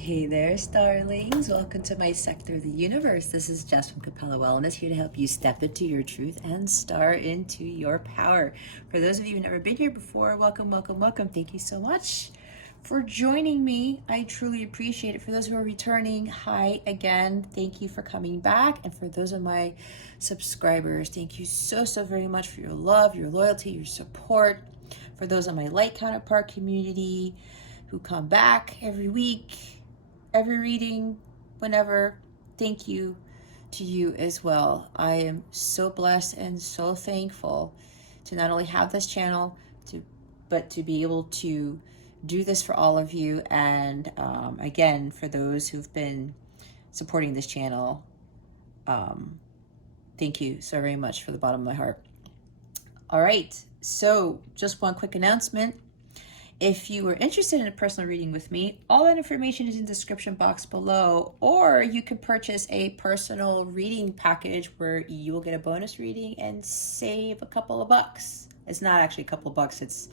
Hey there, starlings. Welcome to my sector of the universe. This is Jess from Capella Wellness, here to help you step into your truth and star into your power. For those of you who've never been here before, welcome, welcome, welcome. Thank you so much for joining me. I truly appreciate it. For those who are returning, hi again. Thank you for coming back. And for those of my subscribers, thank you so very much for your love, your loyalty, your support. For those of my light counterpart community who come back every week, every reading, whenever, thank you to you as well. I am so blessed and so thankful to not only have this channel, but to be able to do this for all of you. And again, for those who've been supporting this channel, thank you so very much from the bottom of my heart. All right, so just one quick announcement. If you are interested in a personal reading with me, all that information is in the description box below, or you can purchase a personal reading package where you will get a bonus reading and save a couple of bucks. It's not actually a couple of bucks, it's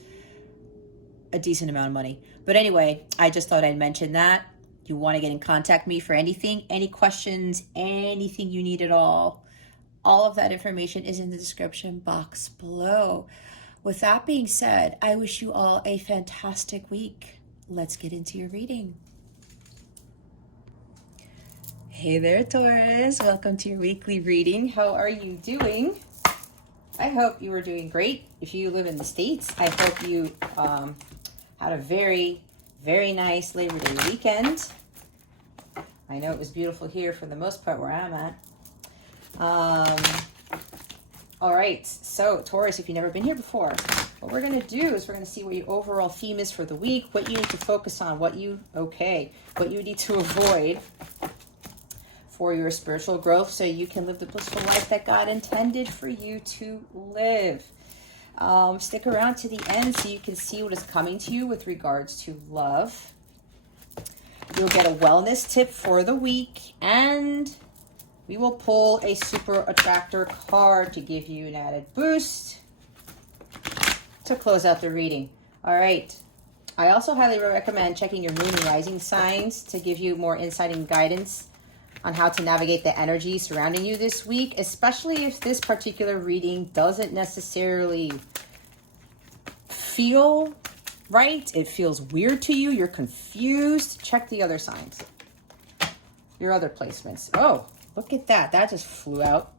a decent amount of money. But anyway, I just thought I'd mention that. You want to get in contact with me for anything, any questions, anything you need at all of that information is in the description box below. With that being said, I wish you all a fantastic week. Let's get into your reading. Hey there, Taurus. Welcome to your weekly reading. How are you doing? I hope you are doing great. If you live in the States, I hope you had a very, very nice Labor Day weekend. I know it was beautiful here for the most part where I'm at. All right, so Taurus, if you've never been here before, what we're going to do is we're going to see what your overall theme is for the week, what you need to focus on, what you need to avoid for your spiritual growth so you can live the blissful life that God intended for you to live. Stick around to the end so you can see what is coming to you with regards to love. You'll get a wellness tip for the week, and we will pull a super attractor card to give you an added boost to close out the reading. All right. I also highly recommend checking your moon and rising signs to give you more insight and guidance on how to navigate the energy surrounding you this week, especially if this particular reading doesn't necessarily feel right. It feels weird to you. You're confused. Check the other signs, your other placements. Oh, look at that. That just flew out.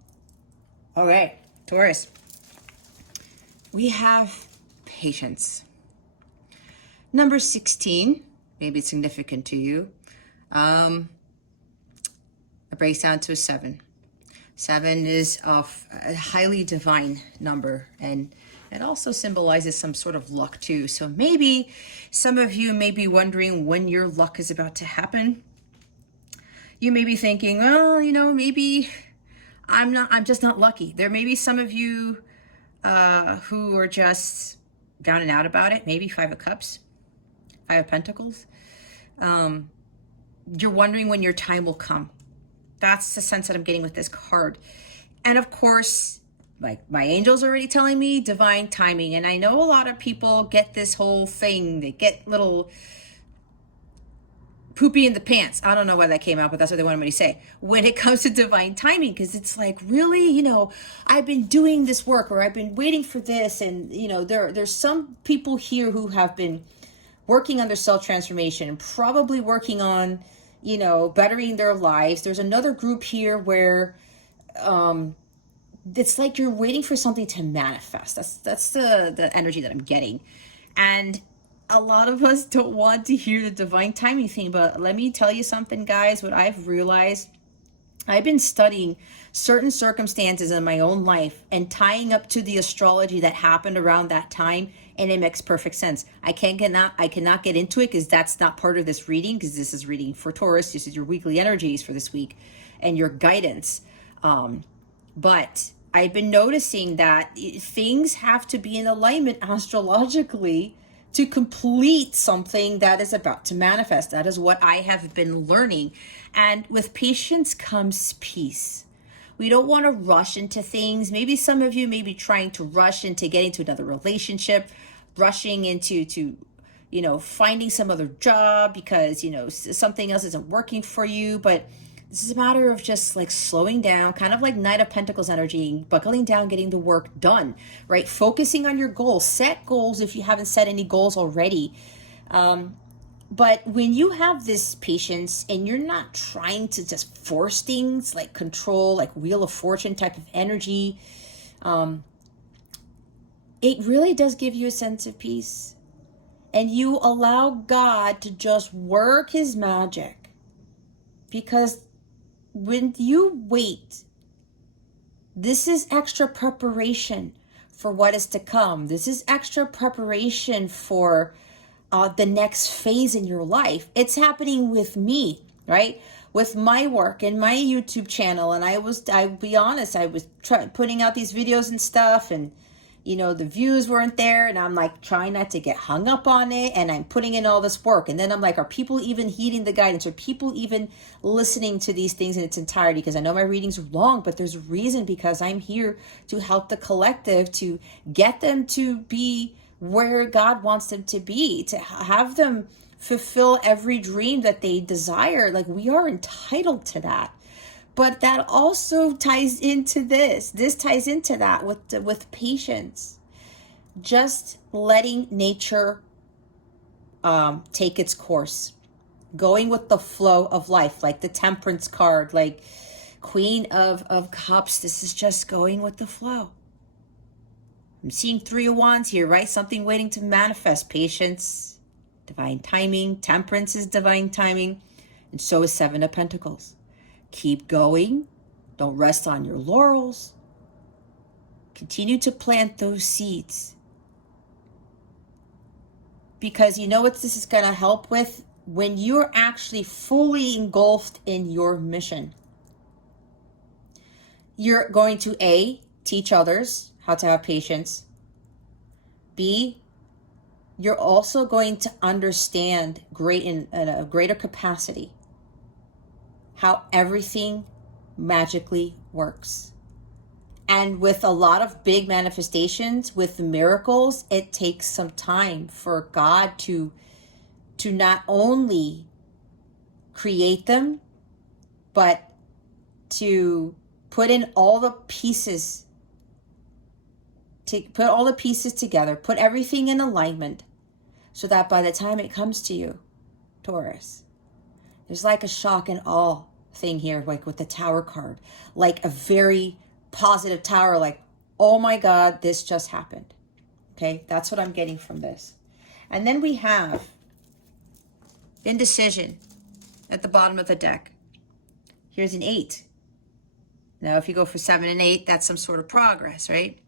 All right, Taurus. We have patience. Number 16, maybe it's significant to you. It breaks down to a 7. 7 is a highly divine number, and it also symbolizes some sort of luck too. So maybe some of you may be wondering when your luck is about to happen. You may be thinking, well, maybe I'm just not lucky. There may be some of you who are just down and out about it. Maybe 5 of Cups, 5 of Pentacles. You're wondering when your time will come. That's the sense that I'm getting with this card. And of course, like my angel's already telling me, divine timing. And I know a lot of people get this whole thing. They get little poopy in the pants. I don't know why that came out, but that's what they wanted me to say. When it comes to divine timing, because it's like, really, I've been doing this work, or I've been waiting for this. And, there's some people here who have been working on their self-transformation, probably working on, bettering their lives. There's another group here where it's like you're waiting for something to manifest. That's the energy that I'm getting. And a lot of us don't want to hear the divine timing thing, but let me tell you something, guys. What I've realized, I've been studying certain circumstances in my own life and tying up to the astrology that happened around that time, and it makes perfect sense. I cannot get into it because that's not part of this reading, because this is reading for Taurus. This is your weekly energies for this week and your guidance. But I've been noticing that things have to be in alignment astrologically to complete something that is about to manifest. That is what I have been learning. And with patience comes peace. We don't want to rush into things. Maybe some of you may be trying to rush into getting to another relationship, rushing into you know, finding some other job because, you know, something else isn't working for you. But this is a matter of just like slowing down, kind of like Knight of Pentacles energy, buckling down, getting the work done, right? Focusing on your goals. Set goals if you haven't set any goals already. But when you have this patience and you're not trying to just force things like control, like Wheel of Fortune type of energy, it really does give you a sense of peace. And you allow God to just work his magic. Because when you wait, this is extra preparation for what is to come. This is extra preparation for the next phase in your life. It's happening with me, right? With my work and my YouTube channel. And I'll be honest, I was putting out these videos and stuff, and you know, the views weren't there, and I'm like trying not to get hung up on it, and I'm putting in all this work, and then I'm like, are people even heeding the guidance? Are people even listening to these things in its entirety? Because I know my readings are long, but there's a reason, because I'm here to help the collective, to get them to be where God wants them to be, to have them fulfill every dream that they desire. Like, we are entitled to that. But that also ties into this. This ties into that with patience. Just letting nature take its course. Going with the flow of life, like the Temperance card, like Queen of Cups. This is just going with the flow. I'm seeing 3 of Wands here, right? Something waiting to manifest. Patience, divine timing. Temperance is divine timing. And so is 7 of Pentacles. Keep going. Don't rest on your laurels. Continue to plant those seeds. Because you know what this is going to help with? When you're actually fully engulfed in your mission. You're going to A, teach others how to have patience. B, you're also going to understand in a greater capacity how everything magically works. And with a lot of big manifestations, with the miracles, it takes some time for God to not only create them, but to put in all the pieces, to put all the pieces together, put everything in alignment, so that by the time it comes to you, Taurus, there's like a shock and awe thing here, like with the Tower card, like a very positive tower, like, oh my God, this just happened. Okay, that's what I'm getting from this. And then we have indecision at the bottom of the deck. Here's an 8. Now, if you go for 7 and 8, that's some sort of progress, right?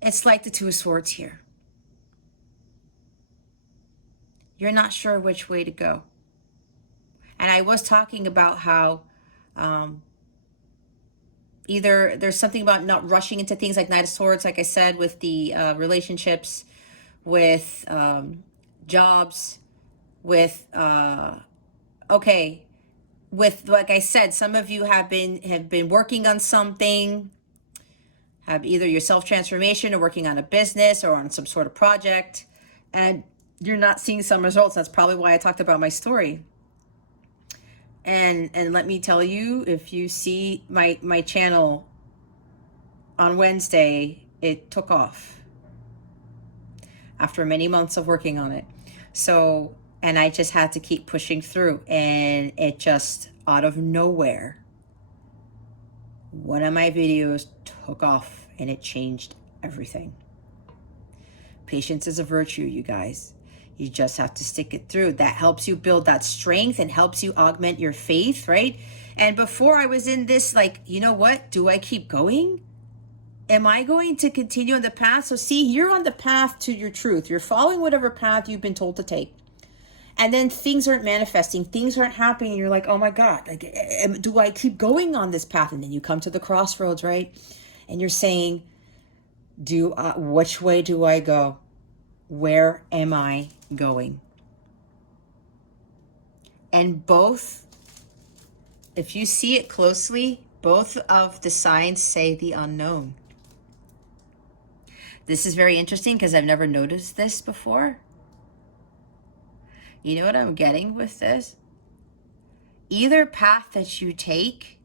It's like the 2 of Swords here. You're not sure which way to go. And I was talking about how either there's something about not rushing into things, like Knight of Swords, like I said, with the relationships, with jobs, with, with, like I said, some of you have been working on something, have either your self-transformation or working on a business or on some sort of project, and you're not seeing some results. That's probably why I talked about my story. And let me tell you, if you see my channel on Wednesday, it took off after many months of working on it. So, and I just had to keep pushing through, and it just out of nowhere, one of my videos took off and it changed everything. Patience is a virtue, you guys. You just have to stick it through. That helps you build that strength and helps you augment your faith, right? And before I was in this, like, you know what? Do I keep going? Am I going to continue on the path? So see, you're on the path to your truth. You're following whatever path you've been told to take. And then things aren't manifesting. Things aren't happening. And you're like, oh my God, like, do I keep going on this path? And then you come to the crossroads, right? And you're saying, which way do I go? Where am I going? And both, if you see it closely, both of the signs say the unknown. This is very interesting because I've never noticed this before. You know what I'm getting with this? Either path that you take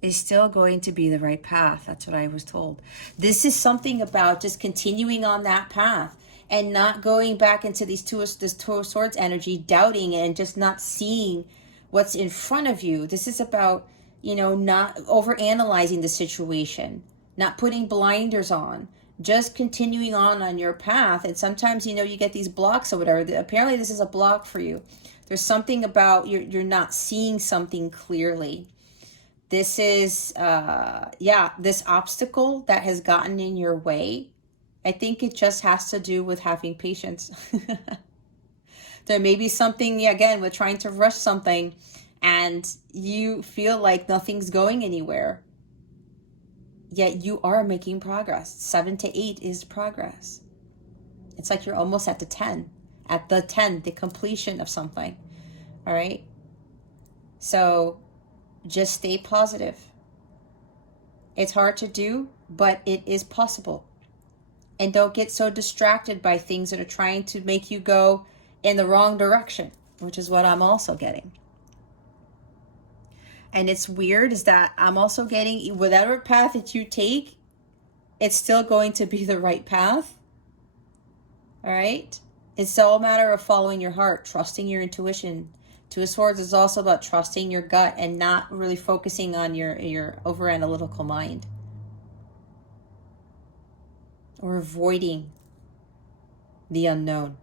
is still going to be the right path. That's what I was told. This is something about just continuing on that path and not going back into this Two of Swords energy, doubting and just not seeing what's in front of you. This is about, you know, not overanalyzing the situation, not putting blinders on, just continuing on your path. And sometimes, you know, you get these blocks or whatever. Apparently this is a block for you. There's something about you're not seeing something clearly. This is, this obstacle that has gotten in your way. I think it just has to do with having patience. There may be something, again, with trying to rush something and you feel like nothing's going anywhere. Yet you are making progress. 7 to 8 is progress. It's like you're almost at the 10. At the 10, the completion of something. All right? So just stay positive. It's hard to do, but it is possible. And don't get so distracted by things that are trying to make you go in the wrong direction, which is what I'm also getting. And it's weird is that I'm also getting whatever path that you take, it's still going to be the right path. All right? It's all a matter of following your heart, trusting your intuition. Two of Swords is also about trusting your gut and not really focusing on your over-analytical mind. Or avoiding the unknown.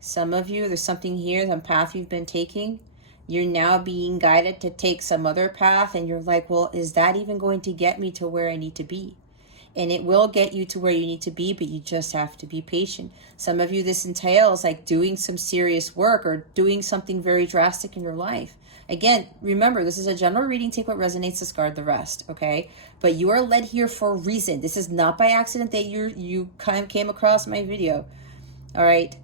Some of you, there's something here, some path you've been taking. You're now being guided to take some other path and you're like, well, is that even going to get me to where I need to be? And it will get you to where you need to be, but you just have to be patient. Some of you, this entails like doing some serious work or doing something very drastic in your life. Again, remember, this is a general reading. Take what resonates, discard the rest, okay? But you are led here for a reason. This is not by accident that you came across my video, all right?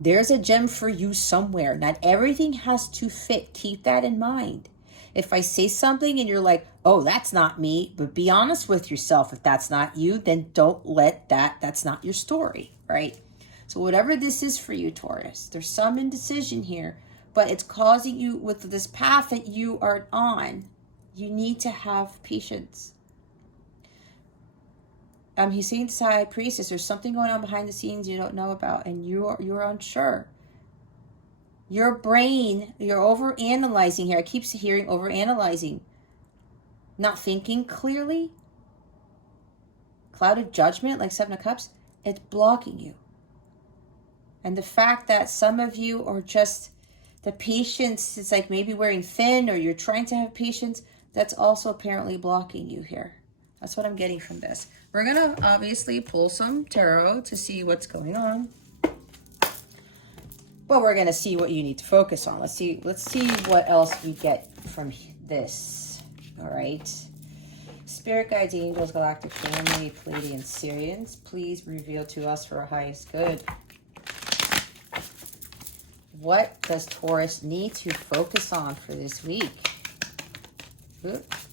There's a gem for you somewhere. Not everything has to fit. Keep that in mind. If I say something and you're like, oh, that's not me, but be honest with yourself. If that's not you, then don't let that's not your story, right? So whatever this is for you, Taurus, there's some indecision here, but it's causing you with this path that you are on. You need to have patience. He's saying to High Priestess, there's something going on behind the scenes you don't know about, and you're unsure. Your brain, you're over-analyzing here. I keep hearing over-analyzing. Not thinking clearly. Clouded judgment, like 7 of Cups. It's blocking you. And the fact that some of you are just, the patience is like maybe wearing thin or you're trying to have patience, that's also apparently blocking you here. That's what I'm getting from this. We're going to obviously pull some tarot to see what's going on. But we're going to see what you need to focus on. Let's see what else we get from this. All right. Spirit guides, angels, galactic family, Pleiadian Syrians, please reveal to us for our highest good. What does Taurus need to focus on for this week? Oops.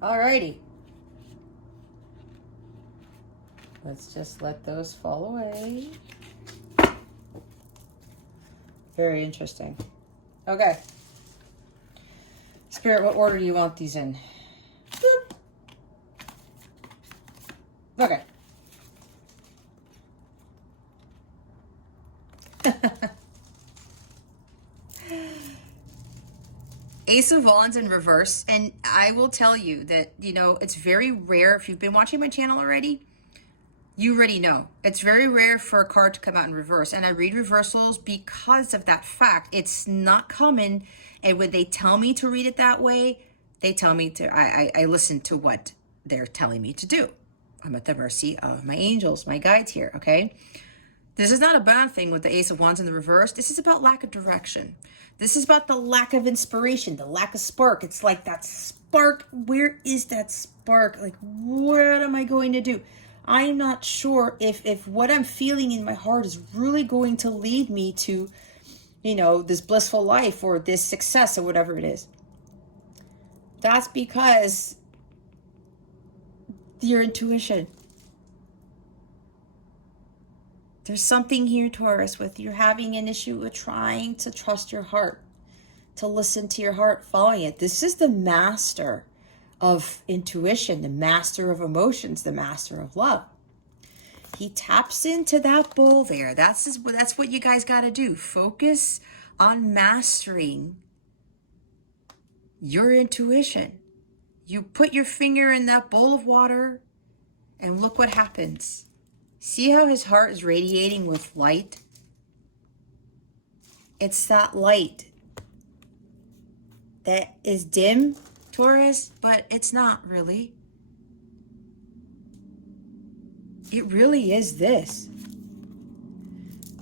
Alrighty. Let's just let those fall away. Very interesting. Okay. Spirit, what order do you want these in? Boop. Okay. Ace of Wands in reverse, and I will tell you that, you know, it's very rare. If you've been watching my channel already, you already know. It's very rare for a card to come out in reverse, and I read reversals because of that fact. It's not common, and when they tell me to read it that way, they tell me to, I listen to what they're telling me to do. I'm at the mercy of my angels, my guides here, okay? This is not a bad thing with the Ace of Wands in the reverse. This is about lack of direction. This is about the lack of inspiration, the lack of spark. It's like that spark. Where is that spark? Like, what am I going to do? I'm not sure if what I'm feeling in my heart is really going to lead me to this blissful life or this success or whatever it is. That's because your intuition. There's something here, Taurus, with you having an issue with trying to trust your heart, to listen to your heart, following it. This is the master of intuition, the master of emotions, the master of love. He taps into that bowl there. That's what you guys got to do. Focus on mastering your intuition. You put your finger in that bowl of water and look what happens. See how his heart is radiating with light? It's that light that is dim, Taurus, but it's not really. It really is this.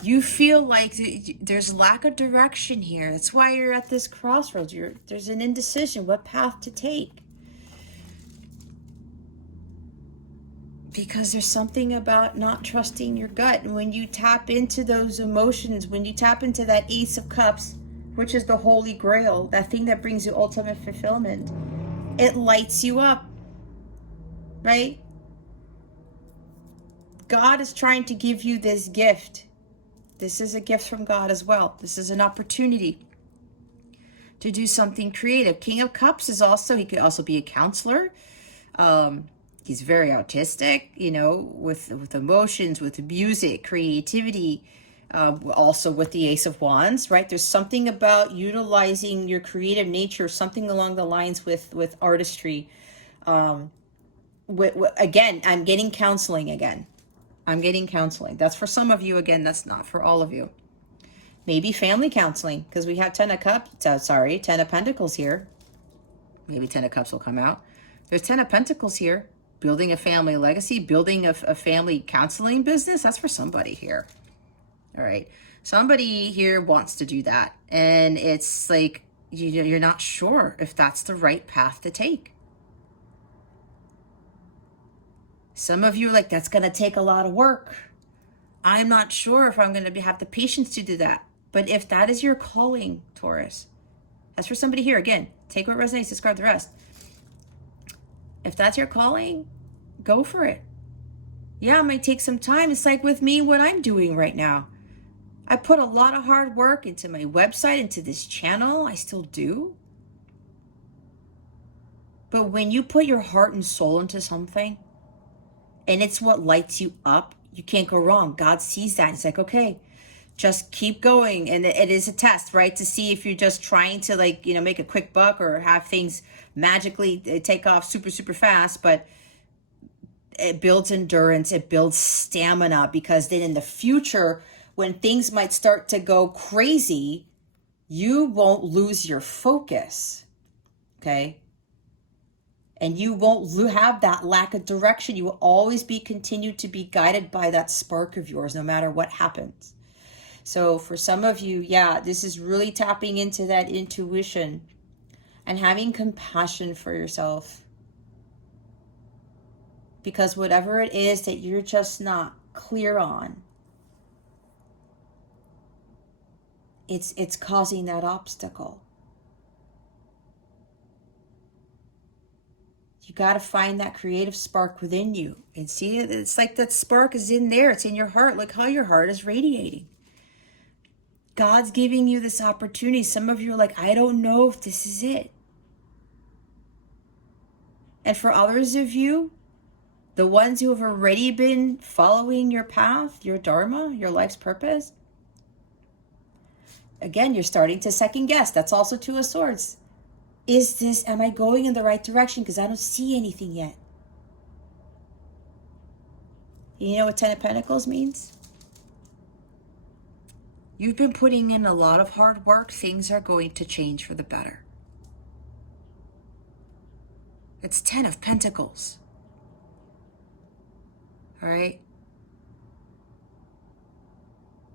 You feel like there's lack of direction here. That's why you're at this crossroads. There's an indecision, what path to take. Because there's something about not trusting your gut. And when you tap into those emotions, when you tap into that Ace of Cups, which is the Holy Grail, that thing that brings you ultimate fulfillment, it lights you up, right? God is trying to give you this gift. This is a gift from God as well. This is an opportunity to do something creative. King of Cups is also, he could also be a counselor. He's very autistic, with emotions, with music, creativity, also with the Ace of Wands, right? There's something about utilizing your creative nature, something along the lines with artistry. Again, I'm getting counseling again. I'm getting counseling. That's for some of you. Again, that's not for all of you. Maybe family counseling, because we have 10 of Pentacles here. Maybe 10 of Cups will come out. There's 10 of Pentacles here. Building a family legacy, building a family counseling business. That's for somebody here. All right. Somebody here wants to do that. And it's like, you're not sure if that's the right path to take. Some of you are like, that's going to take a lot of work. I'm not sure if I'm going to have the patience to do that. But if that is your calling, Taurus, that's for somebody here. Again, take what resonates, discard the rest. If that's your calling, go for it. Yeah, it might take some time. It's like with me, what I'm doing right now. I put a lot of hard work into my website, into this channel. I still do. But when you put your heart and soul into something, and it's what lights you up, you can't go wrong. God sees that. It's like, okay, just keep going. And it is a test, right? To see if you're just trying to make a quick buck or have things magically take off super, super fast. But it builds endurance. It builds stamina, because then in the future, when things might start to go crazy, you won't lose your focus. Okay? And you won't have that lack of direction. You will always continue to be guided by that spark of yours, no matter what happens. So for some of you, yeah, this is really tapping into that intuition and having compassion for yourself. Because whatever it is that you're just not clear on, it's causing that obstacle. You got to find that creative spark within you. And see, it's like that spark is in there. It's in your heart. Look how your heart is radiating. God's giving you this opportunity. Some of you are like, I don't know if this is it. And for others of you, the ones who have already been following your path, your dharma, your life's purpose, again, you're starting to second guess. That's also Two of Swords. Am I going in the right direction? Because I don't see anything yet. You know what 10 of Pentacles means? You've been putting in a lot of hard work. Things are going to change for the better. It's 10 of Pentacles. All right?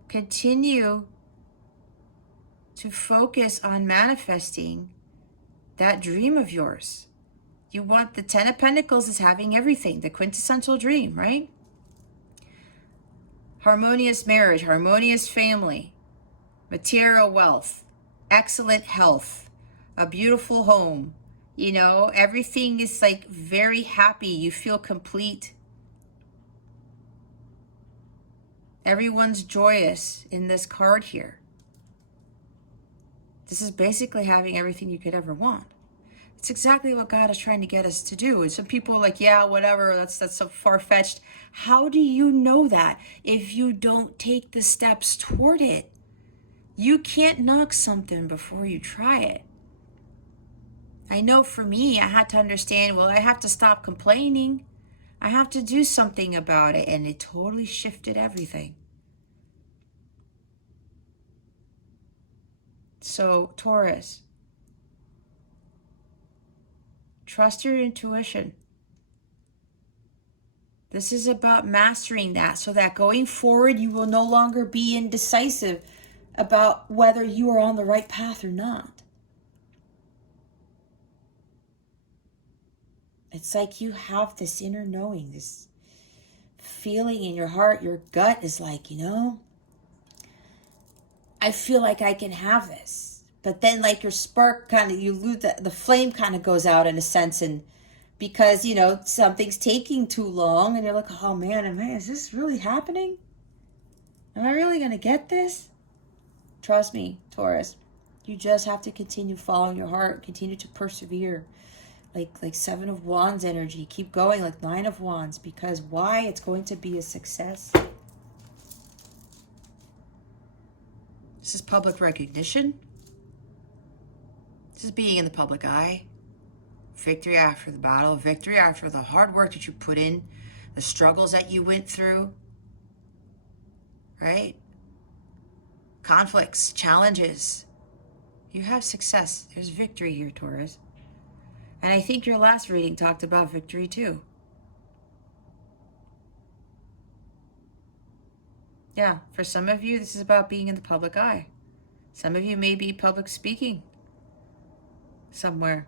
Continue to focus on manifesting that dream of yours. You want the 10 of Pentacles is having everything, the quintessential dream, right? Harmonious marriage, harmonious family, material wealth, excellent health, a beautiful home. You know, everything is like very happy. You feel complete. Everyone's joyous in this card here. This is basically having everything you could ever want. It's exactly what God is trying to get us to do. And some people are like, yeah, whatever, that's so far-fetched. How do you know that if you don't take the steps toward it? You can't knock something before you try it. I know for me, I had to understand, well, I have to stop complaining. I have to do something about it. And it totally shifted everything. So, Taurus, trust your intuition. This is about mastering that so that going forward, you will no longer be indecisive about whether you are on the right path or not. It's like you have this inner knowing, this feeling in your heart, your gut is like, you know, I feel like I can have this. But then like your spark kind of, you lose the flame kind of goes out in a sense, and because, you know, something's taking too long and you're like, oh man, is this really happening? Am I really going to get this? Trust me, Taurus, you just have to continue following your heart, continue to persevere. Like Seven of Wands energy, keep going, like Nine of Wands, because why? It's going to be a success. This is public recognition. This is being in the public eye. Victory after the battle, victory after the hard work that you put in, the struggles that you went through, right? Conflicts, challenges. You have success. There's victory here, Taurus. And I think your last reading talked about victory too. Yeah, for some of you, this is about being in the public eye. Some of you may be public speaking somewhere.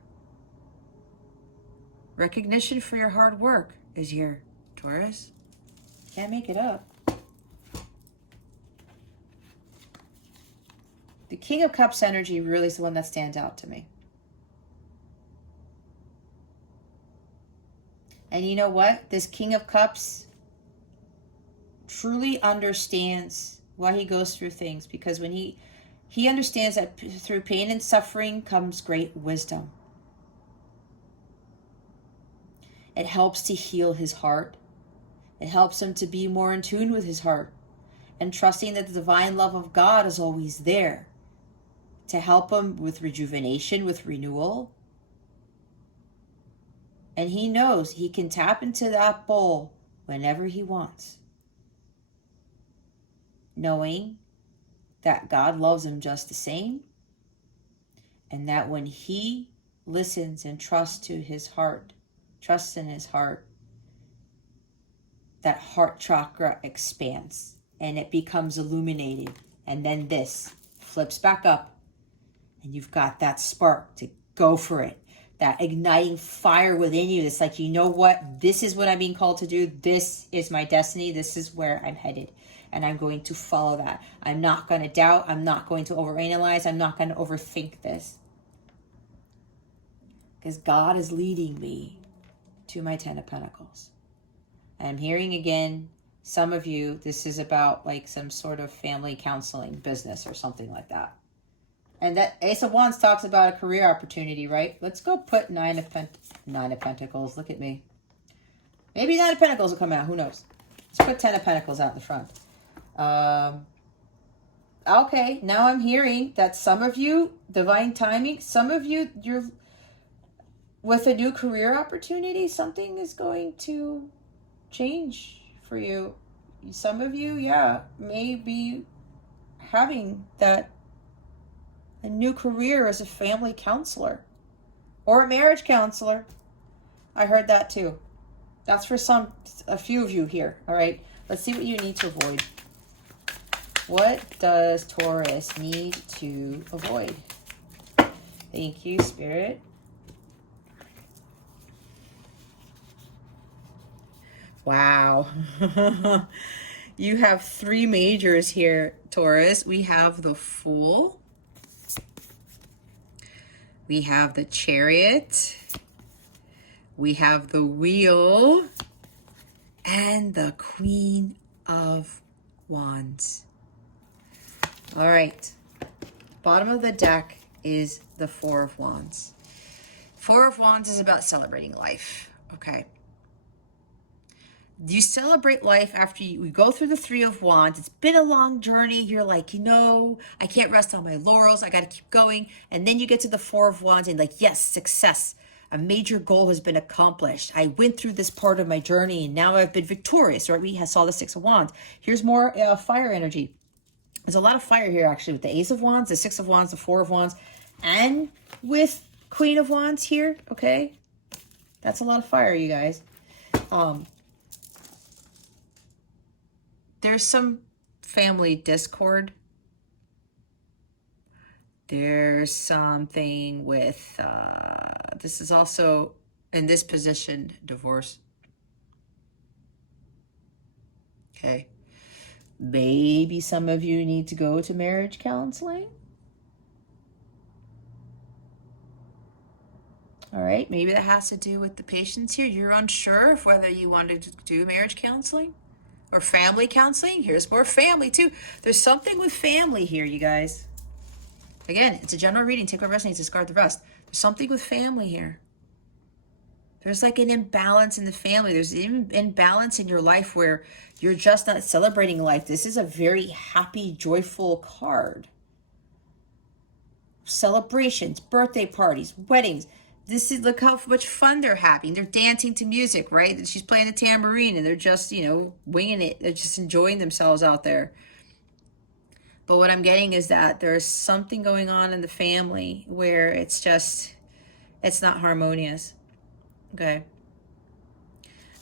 Recognition for your hard work is here, Taurus. Can't make it up. The King of Cups energy really is the one that stands out to me. And you know what? This King of Cups truly understands why he goes through things, because when he understands that through pain and suffering comes great wisdom. It helps to heal his heart. It helps him to be more in tune with his heart and trusting that the divine love of God is always there to help him with rejuvenation, with renewal. And he knows he can tap into that bowl whenever he wants, knowing that God loves him just the same, and that when he listens and trusts in his heart, that heart chakra expands and it becomes illuminated. And then this flips back up and you've got that spark to go for it. That igniting fire within you. It's like, you know what? This is what I'm being called to do. This is my destiny. This is where I'm headed. And I'm going to follow that. I'm not going to doubt. I'm not going to overanalyze. I'm not going to overthink this. Because God is leading me to my 10 of Pentacles. And I'm hearing again, some of you, this is about like some sort of family counseling business or something like that. And that Ace of Wands talks about a career opportunity, right? Let's go put Nine of Pentacles. Look at me. Maybe Nine of Pentacles will come out. Who knows? Let's put 10 of Pentacles out in the front. Okay, now I'm hearing that some of you, divine timing, some of you, you're with a new career opportunity, something is going to change for you. Some of you, yeah, may be having that a new career as a family counselor or a marriage counselor. I heard that too. That's for a few of you here. All right, let's see what you need to avoid. What does Taurus need to avoid? Thank you, Spirit. Wow. You have three majors here, Taurus. We have the Fool. We have the Chariot. We have the Wheel. And the Queen of Wands. All right. Bottom of the deck is the Four of Wands. Four of Wands is about celebrating life. Okay. You celebrate life after you go through the Three of Wands. It's been a long journey. You're like, I can't rest on my laurels. I got to keep going. And then you get to the Four of Wands and like, yes, success. A major goal has been accomplished. I went through this part of my journey and now I've been victorious, right? We saw the Six of Wands. Here's more fire energy. There's a lot of fire here actually with the Ace of Wands, the Six of Wands, the Four of Wands, and with Queen of Wands here, okay? That's a lot of fire, you guys. There's some family discord. There's something with, this is also, in this position, divorce. Okay. Maybe some of you need to go to marriage counseling. All right, maybe that has to do with the patience here. You're unsure of whether you wanted to do marriage counseling or family counseling. Here's more family too. There's something with family here, you guys. Again, it's a general reading. Take what resonates, discard the rest. There's something with family here. There's like an imbalance in the family. There's an imbalance in your life where you're just not celebrating life. This is a very happy, joyful card. Celebrations, birthday parties, weddings. This is, look how much fun they're having. They're dancing to music, right? She's playing the tambourine and they're just, winging it. They're just enjoying themselves out there. But what I'm getting is that there's something going on in the family where it's not harmonious. Okay.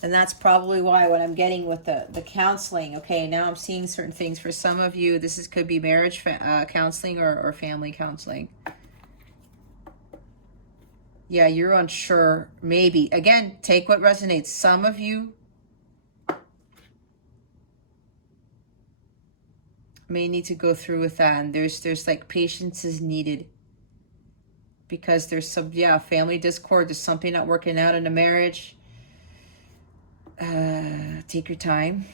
And that's probably why what I'm getting with the counseling. Okay, now I'm seeing certain things. For some of you, could be marriage counseling or family counseling. Yeah, you're unsure. Maybe. Again, take what resonates. Some of you may need to go through with that. And there's like patience is needed. Because there's some, family discord. There's something not working out in a marriage. Take your time.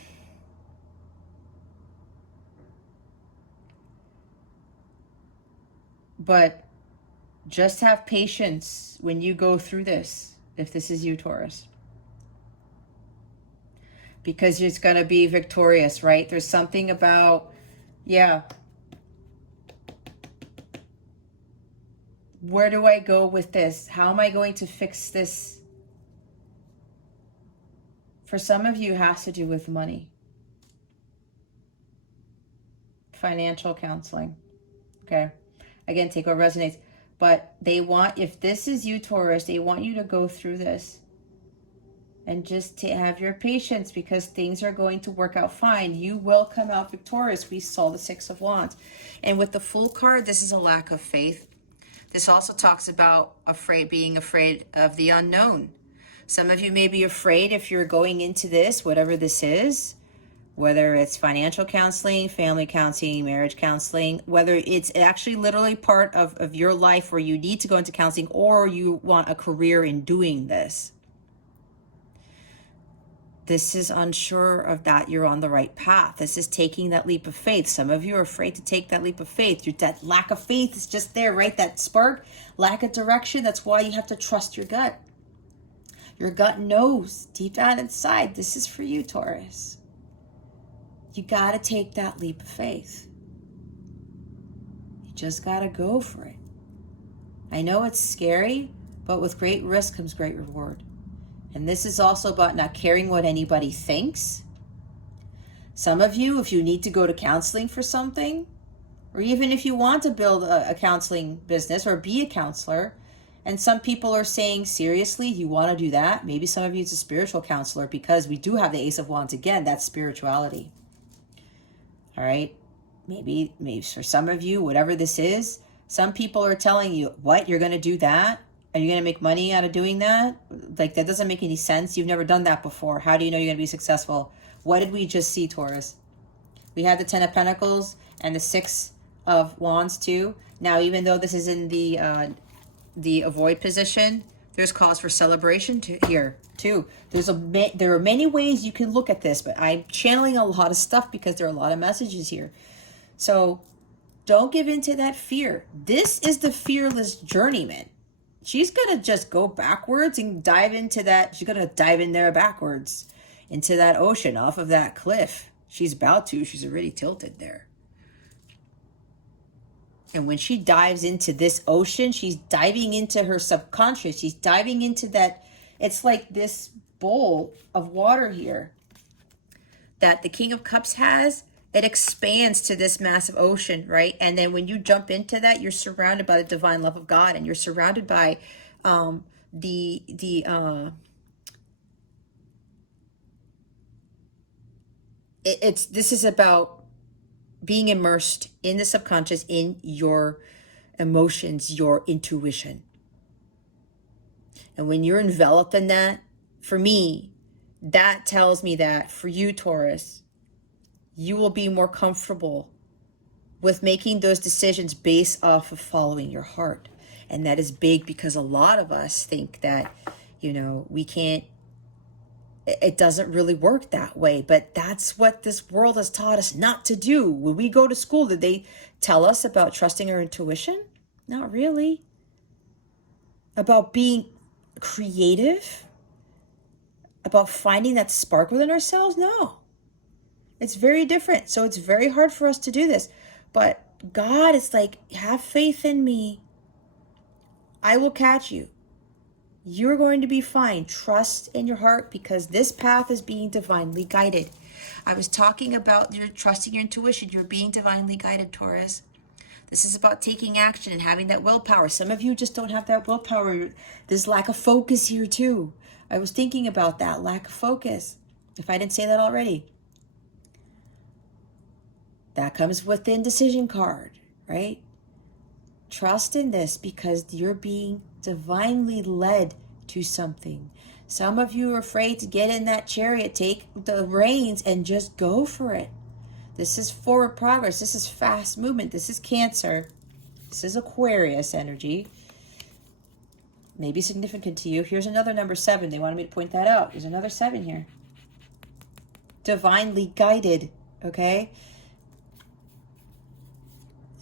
But just have patience when you go through this, if this is you, Taurus. Because it's going to be victorious, right? There's something about, where do I go with this? How am I going to fix this? For some of you, it has to do with money. Financial counseling. Okay. Again, take what resonates. But they want, if this is you, Taurus, they want you to go through this. And just to have your patience because things are going to work out fine. You will come out victorious. We saw the Six of Wands. And with the Fool card, this is a lack of faith. This also talks about being afraid of the unknown. Some of you may be afraid if you're going into this, whatever this is, whether it's financial counseling, family counseling, marriage counseling, whether it's actually literally part of your life where you need to go into counseling or you want a career in doing this. This is unsure of that you're on the right path. This is taking that leap of faith. Some of you are afraid to take that leap of faith. That lack of faith is just there, right? That spark, lack of direction. That's why you have to trust your gut. Your gut knows deep down inside, this is for you, Taurus. You got to take that leap of faith. You just got to go for it. I know it's scary, but with great risk comes great reward. And this is also about not caring what anybody thinks. Some of you, if you need to go to counseling for something, or even if you want to build a counseling business or be a counselor, and some people are saying, seriously, you want to do that? Maybe some of you it's a spiritual counselor because we do have the Ace of Wands again. That's spirituality. All right? Maybe for some of you, whatever this is, some people are telling you, what, you're going to do that? Are you going to make money out of doing that? Like, that doesn't make any sense. You've never done that before. How do you know you're going to be successful? What did we just see, Taurus? We have the Ten of Pentacles and the Six of Wands too. Now, even though this is in the avoid position, there's cause for celebration here too. There are many ways you can look at this, but I'm channeling a lot of stuff because there are a lot of messages here. So don't give in to that fear. This is the fearless journeyman. She's going to just go backwards and dive into that. She's going to dive in there backwards into that ocean off of that cliff. She's about to. She's already tilted there. And when she dives into this ocean, she's diving into her subconscious. She's diving into that. It's like this bowl of water here that the King of Cups has. It expands to this massive ocean, right? And then when you jump into that, you're surrounded by the divine love of God, and you're surrounded by this is about being immersed in the subconscious, in your emotions, your intuition. And when you're enveloped in that, for me, that tells me that for you, Taurus, you will be more comfortable with making those decisions based off of following your heart. And that is big because a lot of us think that, we can't, it doesn't really work that way. But that's what this world has taught us not to do. When we go to school, did they tell us about trusting our intuition? Not really. About being creative? About finding that spark within ourselves? No. It's very different. So it's very hard for us to do this. But God is like, have faith in me. I will catch you. You're going to be fine. Trust in your heart because this path is being divinely guided. I was talking about your trusting your intuition. You're being divinely guided, Taurus. This is about taking action and having that willpower. Some of you just don't have that willpower. There's lack of focus here too. I was thinking about that lack of focus. If I didn't say that already. That comes with the indecision card, right? Trust in this because you're being divinely led to something. Some of you are afraid to get in that chariot, take the reins, and just go for it. This is forward progress. This is fast movement. This is Cancer. This is Aquarius energy. Maybe significant to you. Here's another number 7. They wanted me to point that out. There's another 7 here. Divinely guided, okay?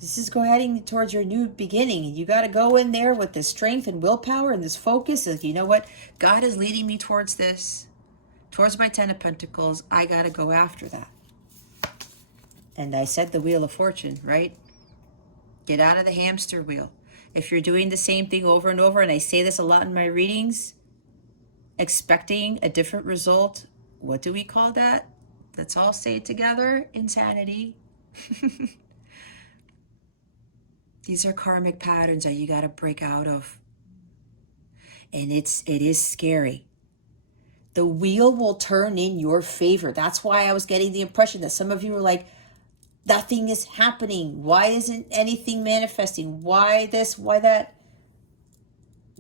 This is heading towards your new beginning. You got to go in there with this strength and willpower and this focus. Like, you know what? God is leading me towards this, towards my 10 of Pentacles. I got to go after that. And I said the Wheel of Fortune, right? Get out of the hamster wheel. If you're doing the same thing over and over, and I say this a lot in my readings, expecting a different result, what do we call that? Let's all say it together. Insanity. These are karmic patterns that you got to break out of. And it is scary. The wheel will turn in your favor. That's why I was getting the impression that some of you were like, nothing is happening. Why isn't anything manifesting? Why this? Why that?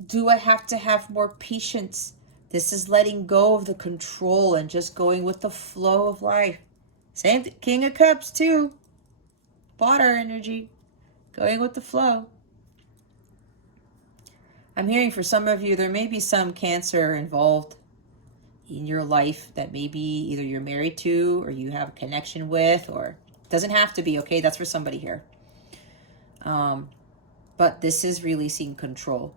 Do I have to have more patience? This is letting go of the control and just going with the flow of life. Same thing, King of Cups too. Water energy. Going with the flow. I'm hearing for some of you, there may be some Cancer involved in your life that maybe either you're married to or you have a connection with, or it doesn't have to be, okay? That's for somebody here. But this is releasing control.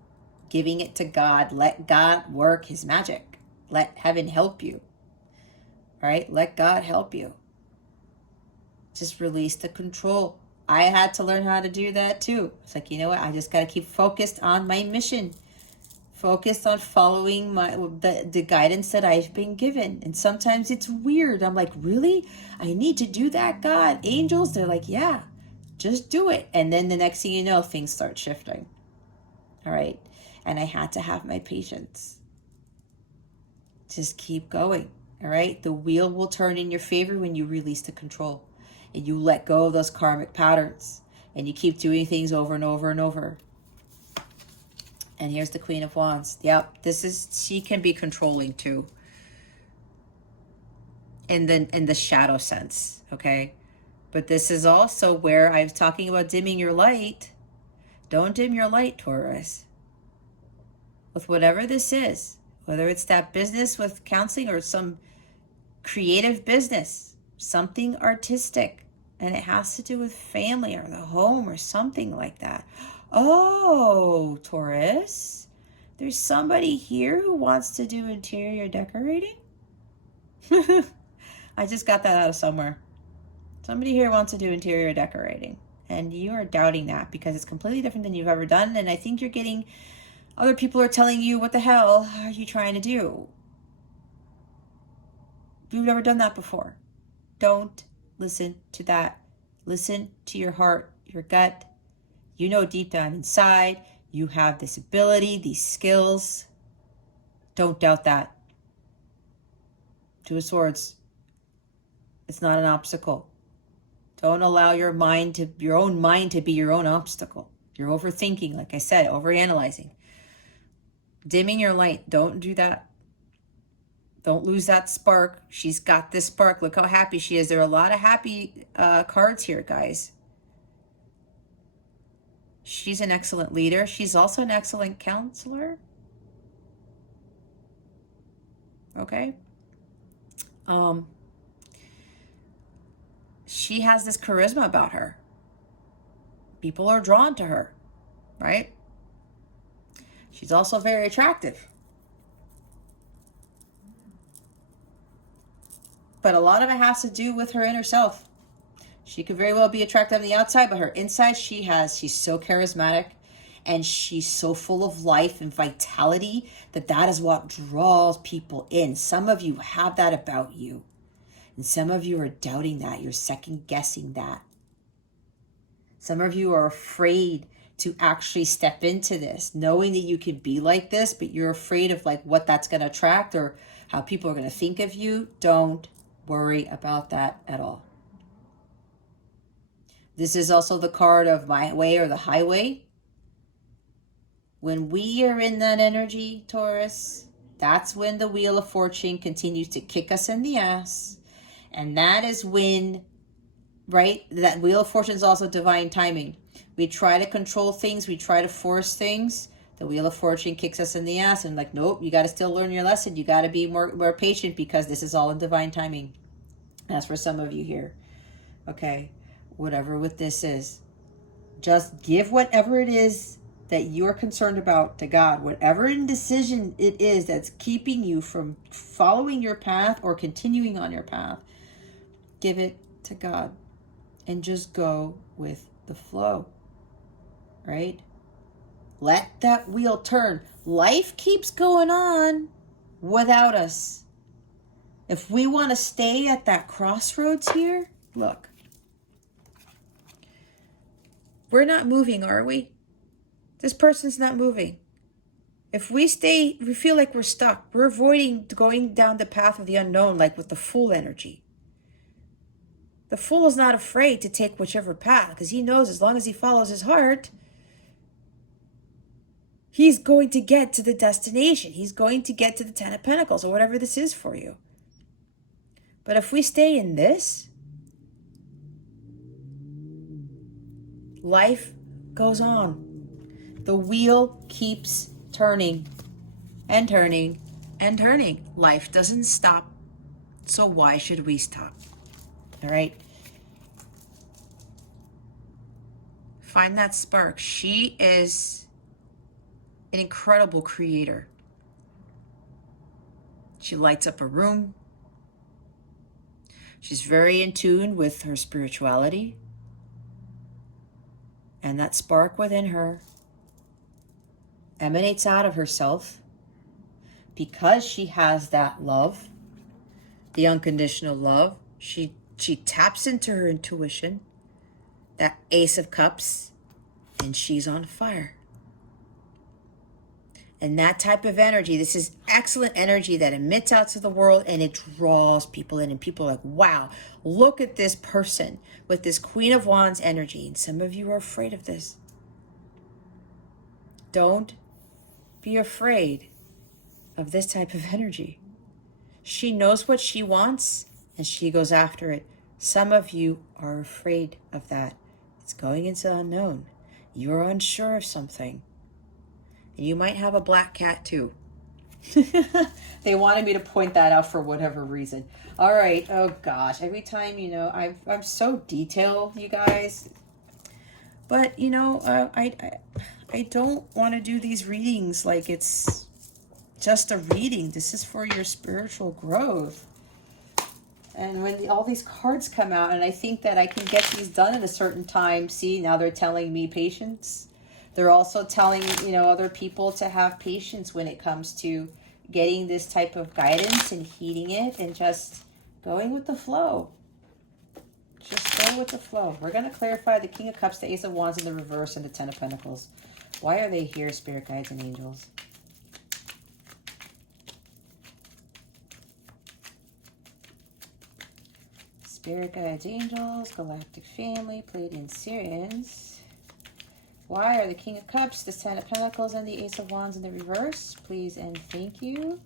Giving it to God. Let God work his magic. Let heaven help you. All right? Let God help you. Just release the control. I had to learn how to do that too. It's like, you know what? I just got to keep focused on my mission. Focused on following the guidance that I've been given. And sometimes it's weird. I'm like, really? I need to do that, God? Angels? They're like, yeah, just do it. And then the next thing you know, things start shifting. All right? And I had to have my patience. Just keep going. All right? The wheel will turn in your favor when you release the control. And you let go of those karmic patterns. And you keep doing things over and over and over. And here's the Queen of Wands. Yep, she can be controlling too. In the shadow sense, okay? But this is also where I was talking about dimming your light. Don't dim your light, Taurus. With whatever this is, whether it's that business with counseling or some creative business, something artistic, and it has to do with family or the home or something like that. Oh, Taurus, there's somebody here who wants to do interior decorating. I just got that out of somewhere. Somebody here wants to do interior decorating, and you are doubting that because it's completely different than you've ever done. And I think you're getting, other people are telling you, what the hell are you trying to do? You've never done that before. Don't listen to that. Listen to your heart, your gut. You know deep down inside, you have this ability, these skills. Don't doubt that. Two of Swords. It's not an obstacle. Don't allow your own mind to be your own obstacle. You're overthinking, like I said, overanalyzing. Dimming your light. Don't do that. Don't lose that spark. She's got this spark. Look how happy she is. There are a lot of happy cards here, guys. She's an excellent leader. She's also an excellent counselor. Okay. She has this charisma about her. People are drawn to her, right? She's also very attractive. But a lot of it has to do with her inner self. She could very well be attractive on the outside, but her inside, she's so charismatic and she's so full of life and vitality that is what draws people in. Some of you have that about you. And some of you are doubting that. You're second guessing that. Some of you are afraid to actually step into this, knowing that you could be like this, but you're afraid of like what that's going to attract or how people are going to think of you. Don't worry about that at all. This is also the card of my way or the highway. When we are in that energy, Taurus, that's when the Wheel of Fortune continues to kick us in the ass. And that is when, right, that Wheel of Fortune is also divine timing. We try to control things. We try to force things. The Wheel of Fortune kicks us in the ass and like, nope, you got to still learn your lesson. You got to be more patient because this is all in divine timing. That's for some of you here. Okay, whatever with this is, just give whatever it is that you're concerned about to God. Whatever indecision it is that's keeping you from following your path or continuing on your path, give it to God and just go with the flow, right? Let that wheel turn. Life keeps going on without us. If we want to stay at that crossroads here, look. We're not moving, are we? This person's not moving. If we stay, we feel like we're stuck. We're avoiding going down the path of the unknown, like with the Fool energy. The Fool is not afraid to take whichever path because he knows as long as he follows his heart, he's going to get to the destination. He's going to get to the 10 of Pentacles or whatever this is for you. But if we stay in this, life goes on. The wheel keeps turning and turning and turning. Life doesn't stop. So why should we stop? All right. Find that spark. She is an incredible creator. She lights up a room. She's very in tune with her spirituality. And that spark within her emanates out of herself because she has that love, the unconditional love. She taps into her intuition, that Ace of Cups, and she's on fire. And that type of energy, this is excellent energy that emits out to the world and it draws people in. And people are like, wow, look at this person with this Queen of Wands energy. And some of you are afraid of this. Don't be afraid of this type of energy. She knows what she wants and she goes after it Some of you are afraid of that. It's going into the unknown. You're unsure of something. And you might have a black cat too. They wanted me to point that out for whatever reason. All right. Oh gosh. Every time, I'm so detailed, you guys. But I don't want to do these readings like it's just a reading. This is for your spiritual growth. And when all these cards come out, and I think that I can get these done in a certain time. See, now they're telling me patience. They're also telling, other people to have patience when it comes to getting this type of guidance and heeding it and just going with the flow. Just go with the flow. We're going to clarify the King of Cups, the Ace of Wands in the reverse, and the Ten of Pentacles. Why are they here, Spirit Guides and Angels? Spirit Guides, Angels, Galactic Family, Pleiadian Sirians. Why are the King of Cups, the Ten of Pentacles, and the Ace of Wands in the reverse? Please and thank you.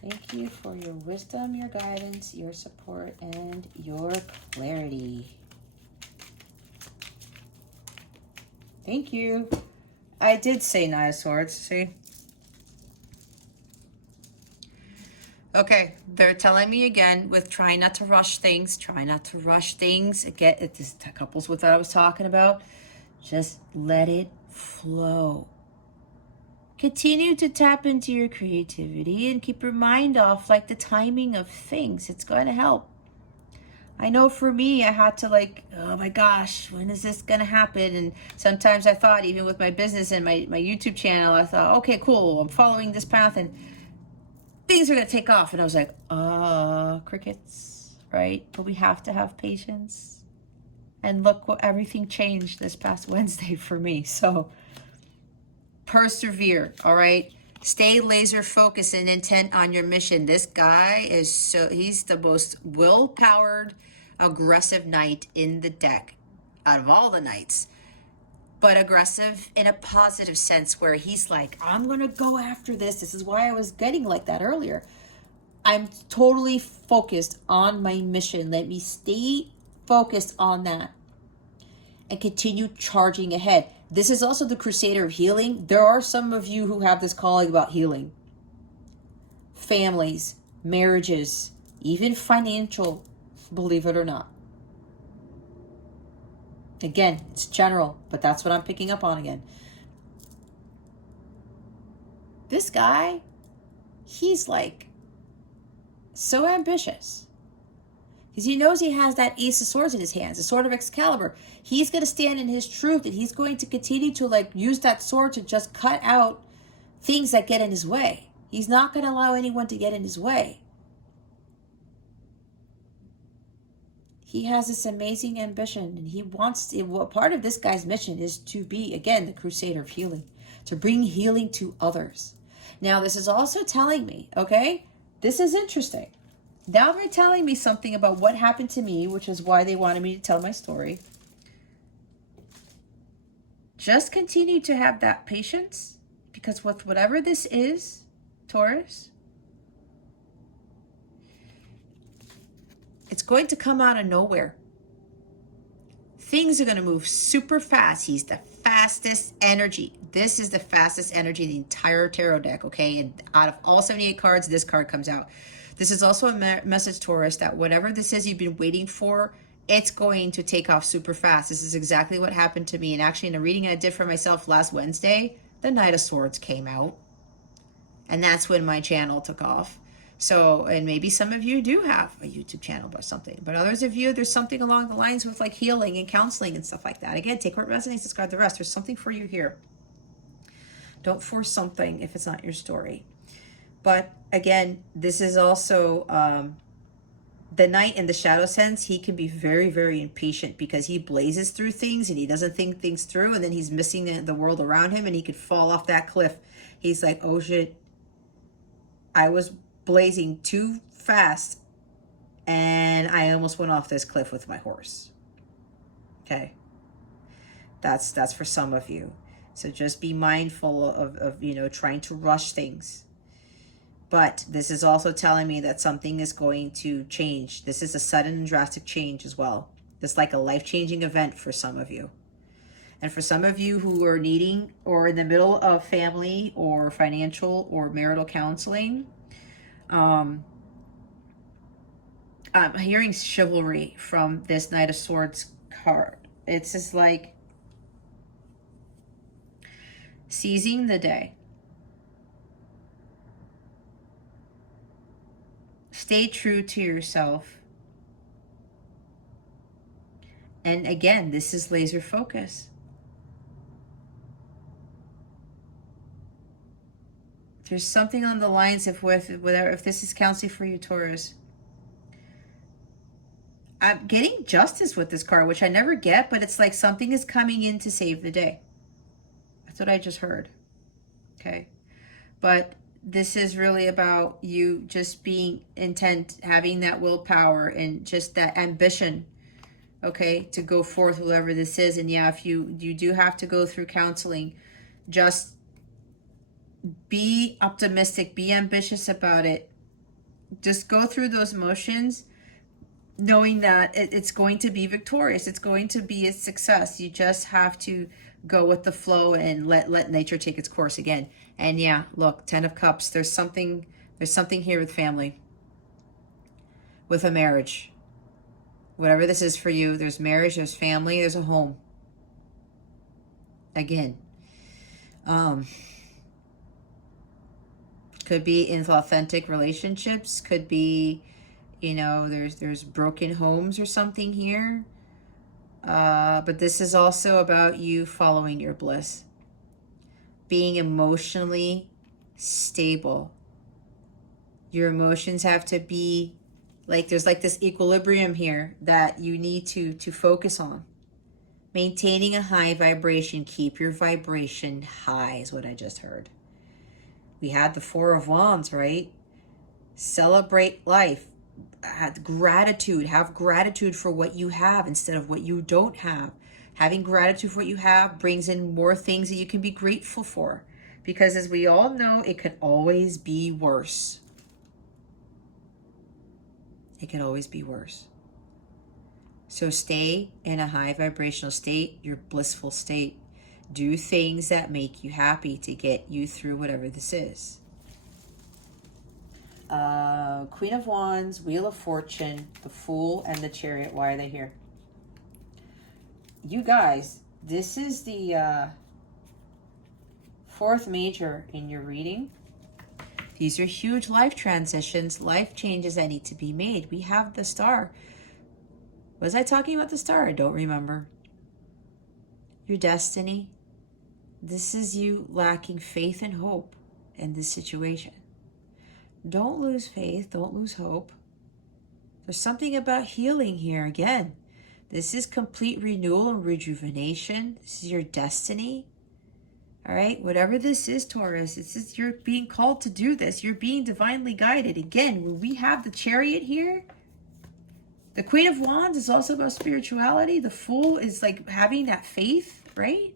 Thank you for your wisdom, your guidance, your support, and your clarity. Thank you. I did say Nine of Swords, see? Okay, they're telling me again with trying not to rush things, Again, this couples with what I was talking about. Just let it flow. Continue to tap into your creativity and keep your mind off like the timing of things. It's going to help. I know for me, I had to oh my gosh, when is this going to happen? And sometimes I thought, even with my business and my YouTube channel, I thought, okay, cool, I'm following this path and things are going to take off. And I was like, crickets, right? But we have to have patience. And look what everything changed this past Wednesday for me. So persevere, all right? Stay laser focused and intent on your mission. This guy he's the most will-powered, aggressive knight in the deck out of all the knights. But aggressive in a positive sense where he's like, I'm going to go after this. This is why I was getting like that earlier. I'm totally focused on my mission. Let me stay focused on that and continue charging ahead. This is also the Crusader of Healing. There are some of you who have this calling about healing. Families, marriages, even financial, believe it or not. Again, it's general, but that's what I'm picking up on again. This guy, he's so ambitious. Because he knows he has that Ace of Swords in his hands, the Sword of Excalibur. He's going to stand in his truth, and he's going to continue to use that sword to just cut out things that get in his way. He's not going to allow anyone to get in his way. He has this amazing ambition, and he wants to, part of this guy's mission is to be, again, the Crusader of Healing, to bring healing to others. Now, this is also telling me, okay, this is interesting. Now they're telling me something about what happened to me, which is why they wanted me to tell my story. Just continue to have that patience, because with whatever this is, Taurus, it's going to come out of nowhere. Things are going to move super fast. He's the fastest energy. This is the fastest energy in the entire tarot deck, okay? And out of all 78 cards, this card comes out. This is also a message, Taurus, that whatever this is you've been waiting for, it's going to take off super fast. This is exactly what happened to me. And actually, in a reading I did for myself last Wednesday, the Knight of Swords came out. And that's when my channel took off. So, and maybe some of you do have a YouTube channel or something. But others of you, there's something along the lines with healing and counseling and stuff like that. Again, take what resonates, discard the rest. There's something for you here. Don't force something if it's not your story. But again, this is also the knight in the shadow sense. He can be very, very impatient because he blazes through things and he doesn't think things through. And then he's missing the world around him and he could fall off that cliff. He's like, oh shit, I was blazing too fast and I almost went off this cliff with my horse. Okay. That's for some of you. So just be mindful of trying to rush things. But this is also telling me that something is going to change. This is a sudden and drastic change as well. It's like a life-changing event for some of you. And for some of you who are needing or in the middle of family or financial or marital counseling, I'm hearing chivalry from this Knight of Swords card. It's just like seizing the day. Stay true to yourself. And again, this is laser focus. There's something on the lines of if this is counseling for you, Taurus. I'm getting justice with this card, which I never get, but it's like something is coming in to save the day. That's what I just heard. Okay. But this is really about you just being intent, having that willpower and just that ambition, okay, to go forth, whatever this is. And yeah, if you do have to go through counseling, just be optimistic, be ambitious about it. Just go through those motions, knowing that it's going to be victorious. It's going to be a success. You just have to go with the flow and let nature take its course again. And yeah, look, 10 of Cups, there's something here with family, with a marriage. Whatever this is for you, there's marriage, there's family, there's a home. Again, could be in authentic relationships, could be, you know, there's broken homes or something here. But this is also about you following your bliss, being emotionally stable. Your emotions have to be like, there's like this equilibrium here that you need to focus on. Maintaining a high vibration. Keep your vibration high is what I just heard. We had the Four of Wands, right? Celebrate life. Have gratitude for what you have instead of what you don't have. Having gratitude for what you have brings in more things that you can be grateful for, because as we all know, it could always be worse. It could always be worse. So stay in a high vibrational state, your blissful state. Do things that make you happy to get you through whatever this is. Queen of Wands, Wheel of Fortune, the Fool, and the Chariot. Why are they here? You guys, this is the fourth major in your reading. These are huge life transitions, life changes that need to be made. We have the Star. Was I talking about the Star? I don't remember. Your destiny. This is you lacking faith and hope in this situation. Don't lose faith. Don't lose hope. There's something about healing here again. This is complete renewal and rejuvenation. This is your destiny. All right, whatever this is, Taurus, this is, you're being called to do this. You're being divinely guided. Again, when we have the Chariot here, the Queen of Wands is also about spirituality. The Fool is like having that faith, right?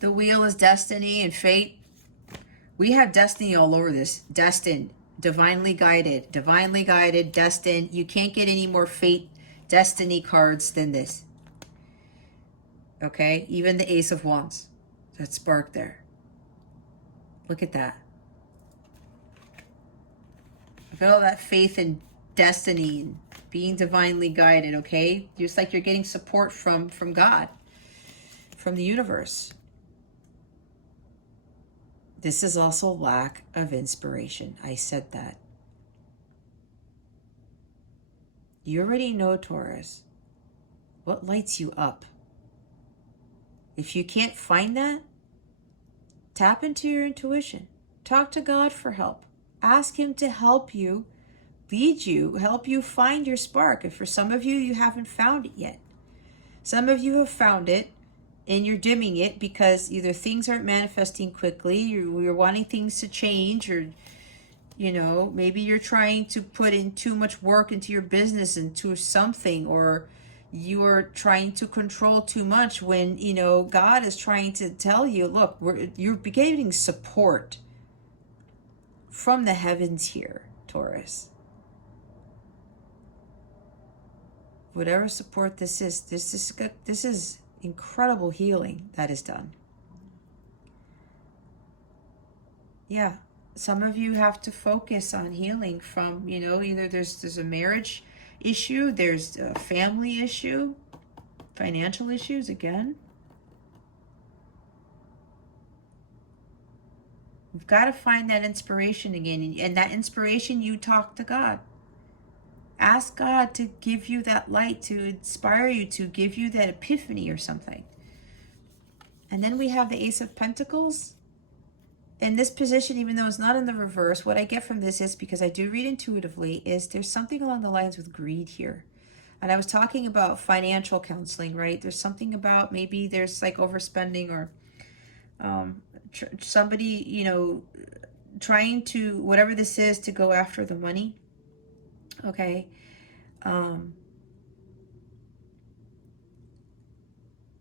The Wheel is destiny and fate. We have destiny all over this. Destined, divinely guided, destined. You can't get any more fate, destiny cards than this. Okay? Even the Ace of Wands. That spark there. Look at that. Look at all that faith and destiny and being divinely guided, okay? Just like you're getting support from God, from the universe. This is also lack of inspiration. I said that. You already know, Taurus, what lights you up. If you can't find that, tap into your intuition. Talk to God for help. Ask him to help you, lead you, help you find your spark. And for some of you, you haven't found it yet. Some of you have found it, and you're dimming it because either things aren't manifesting quickly, you're wanting things to change, or, you know, maybe you're trying to put in too much work into your business, into something, or you are trying to control too much when, God is trying to tell you, look, you're getting support from the heavens here, Taurus. Whatever support this is incredible healing that is done. Yeah, some of you have to focus on healing from, either there's a marriage issue, there's a family issue, financial issues again. We've got to find that inspiration again, and that inspiration, you talk to God. Ask God to give you that light, to inspire you, to give you that epiphany or something. And then we have the Ace of Pentacles. In this position, even though it's not in the reverse, what I get from this is, because I do read intuitively, is there's something along the lines with greed here. And I was talking about financial counseling, right? There's something about maybe there's like overspending or somebody, trying to, whatever this is, to go after the money. Okay.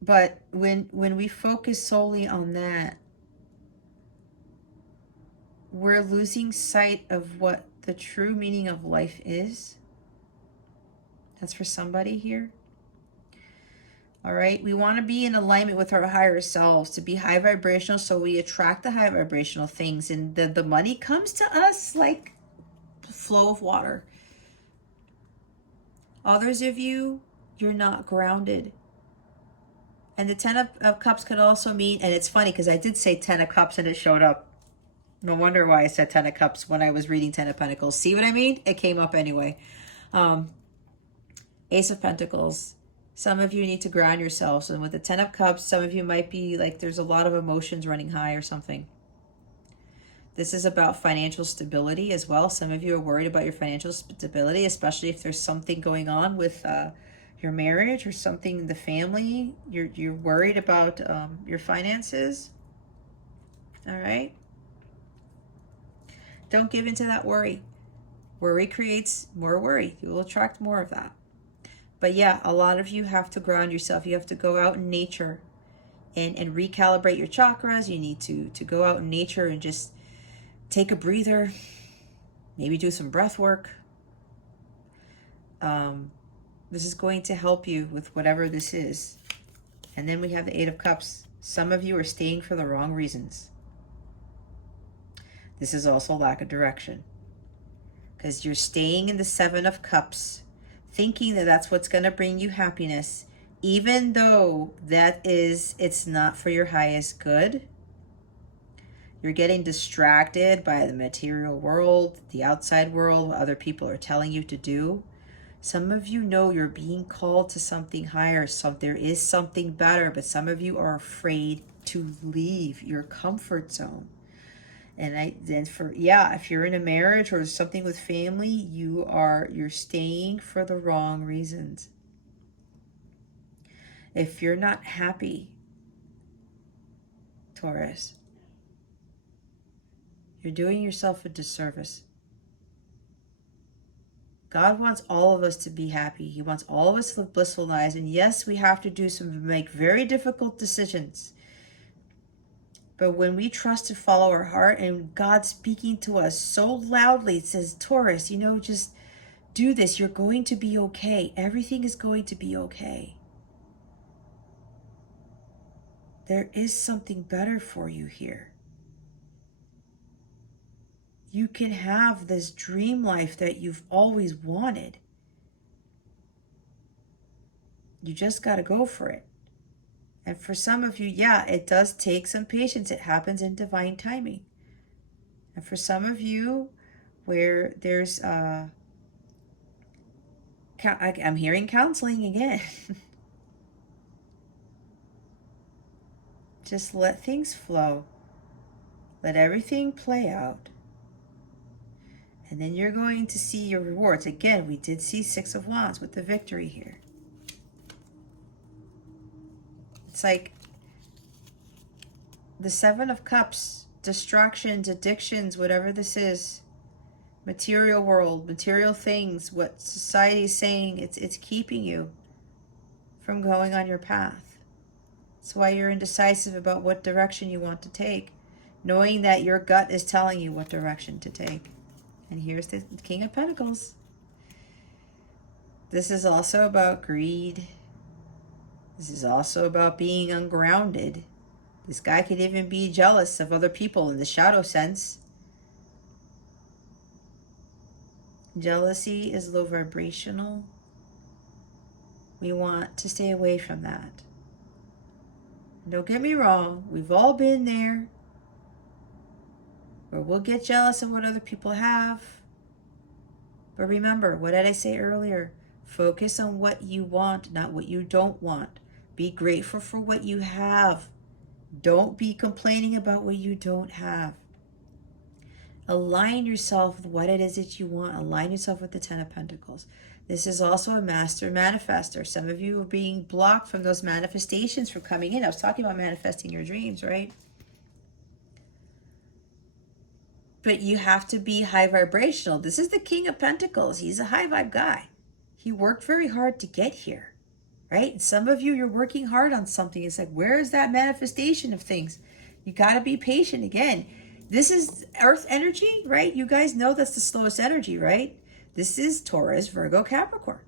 But when we focus solely on that, we're losing sight of what the true meaning of life is. That's for somebody here. All right. We want to be in alignment with our higher selves, to be high vibrational, so we attract the high vibrational things, and the money comes to us like flow of water. Others of you, you're not grounded. And the 10 of Cups could also mean, and it's funny because I did say 10 of Cups and it showed up. No wonder why I said 10 of Cups when I was reading 10 of Pentacles. See what I mean? It came up anyway. Ace of Pentacles. Some of you need to ground yourselves. And with the 10 of Cups, some of you might be like there's a lot of emotions running high or something. This is about financial stability as well. Some of you are worried about your financial stability, especially if there's something going on with your marriage or something in the family. You're worried about your finances. All right. Don't give into that worry. Worry creates more worry. You will attract more of that. But yeah, a lot of you have to ground yourself. You have to go out in nature and recalibrate your chakras. You need to go out in nature and just take a breather. Maybe do some breath work. This is going to help you with whatever this is. And then we have the 8 of Cups. Some of you are staying for the wrong reasons. This is also lack of direction, because you're staying in the 7 of Cups, thinking that that's what's going to bring you happiness, even though it's not for your highest good. You're getting distracted by the material world, the outside world, what other people are telling you to do. Some of you know you're being called to something higher, so there is something better, but some of you are afraid to leave your comfort zone. And if you're in a marriage or something with family, you're staying for the wrong reasons. If you're not happy, Taurus, you're doing yourself a disservice. God wants all of us to be happy. He wants all of us to live blissful lives. And yes, we have to make very difficult decisions. But when we trust to follow our heart, and God speaking to us so loudly, it says, Taurus, just do this. You're going to be okay. Everything is going to be okay. There is something better for you here. You can have this dream life that you've always wanted. You just got to go for it. And for some of you, it does take some patience. It happens in divine timing. And for some of you, where there's, I'm hearing counseling again. Just let things flow. Let everything play out. And then you're going to see your rewards. Again, we did see 6 of Wands with the victory here. It's like the 7 of Cups, distractions, addictions, whatever this is, material world, material things, what society is saying, it's keeping you. from going on your path. That's why you're indecisive about what direction you want to take, knowing that your gut is telling you what direction to take. And here's the King of Pentacles. This is also about greed. This is also about being ungrounded. This guy could even be jealous of other people in the shadow sense. Jealousy is low vibrational. We want to stay away from that. Don't get me wrong, we've all been there, where we'll get jealous of what other people have. But remember, what did I say earlier? Focus on what you want, not what you don't want. Be grateful for what you have. Don't be complaining about what you don't have. Align yourself with what it is that you want. Align yourself with the Ten of Pentacles. This is also a master manifester. Some of you are being blocked from those manifestations from coming in. I was talking about manifesting your dreams, right? But you have to be high vibrational. This is the King of Pentacles. He's a high vibe guy. He worked very hard to get here, right? And some of you, you're working hard on something. It's like, where is that manifestation of things? You got to be patient again. This is Earth energy, right? You guys know that's the slowest energy, right? This is Taurus, Virgo, Capricorn.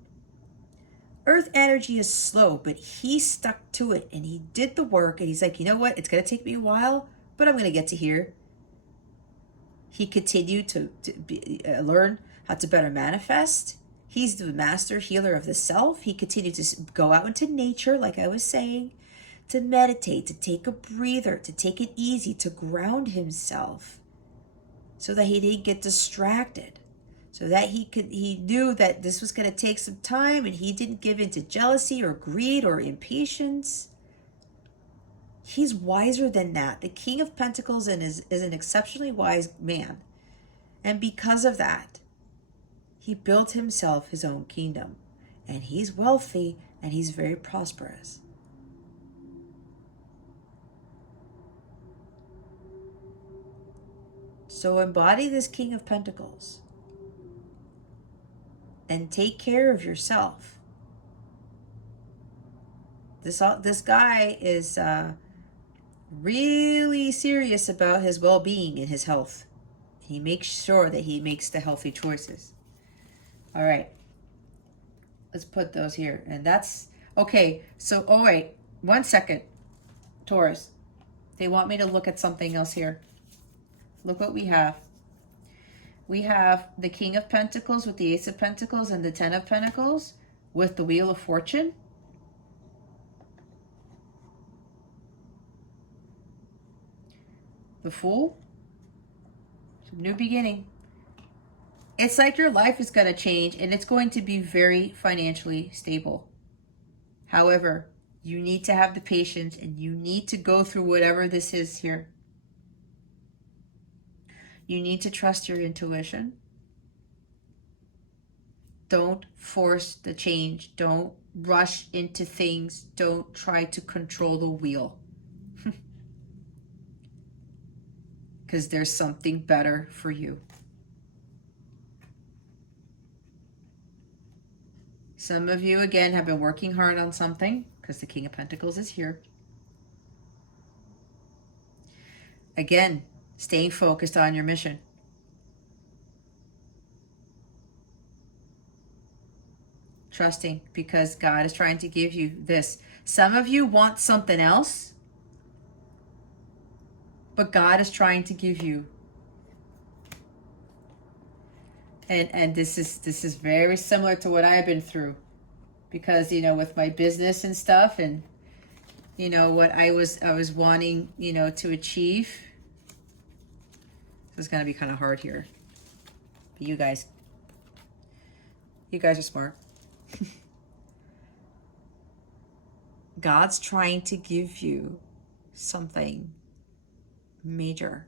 Earth energy is slow, but he stuck to it and he did the work. And he's like, you know what? It's going to take me a while, but I'm going to get to here. He continued to learn how to better manifest. He's the master healer of the self. He continued to go out into nature, like I was saying, to meditate, to take a breather, to take it easy, to ground himself so that he didn't get distracted, so that he knew that this was going to take some time and he didn't give in to jealousy or greed or impatience. He's wiser than that. The King of Pentacles is an exceptionally wise man. And because of that, he built himself his own kingdom. And he's wealthy and he's very prosperous. So embody this King of Pentacles and take care of yourself. This guy is really serious about his well-being and his health. He makes sure that he makes the healthy choices. All right. Let's put those here. And that's okay. So, all right. 1 second. Taurus. They want me to look at something else here. Look what we have. We have the King of Pentacles with the Ace of Pentacles and the Ten of Pentacles with the Wheel of Fortune. The Fool. New beginning. It's like your life is going to change and it's going to be very financially stable. However, you need to have the patience and you need to go through whatever this is here. You need to trust your intuition. Don't force the change. Don't rush into things. Don't try to control the wheel. Because there's something better for you. Some of you, again, have been working hard on something because the King of Pentacles is here. Again, staying focused on your mission. Trusting because God is trying to give you this. Some of you want something else, but God is trying to give you. And this is very similar to what I've been through, because with my business and stuff, and what I was wanting to achieve. This is gonna be kind of hard here, but you guys are smart. God's trying to give you something major.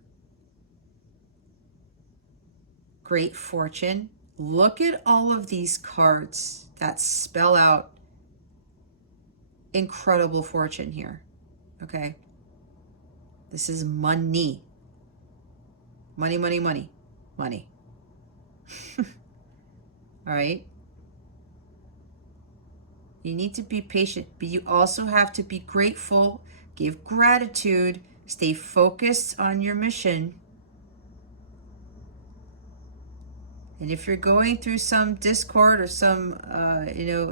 Great fortune. Look at all of these cards that spell out incredible fortune here. Okay. This is money. Money, money, money, money. All right. You need to be patient, but you also have to be grateful, give gratitude, stay focused on your mission. And if you're going through some discord or some,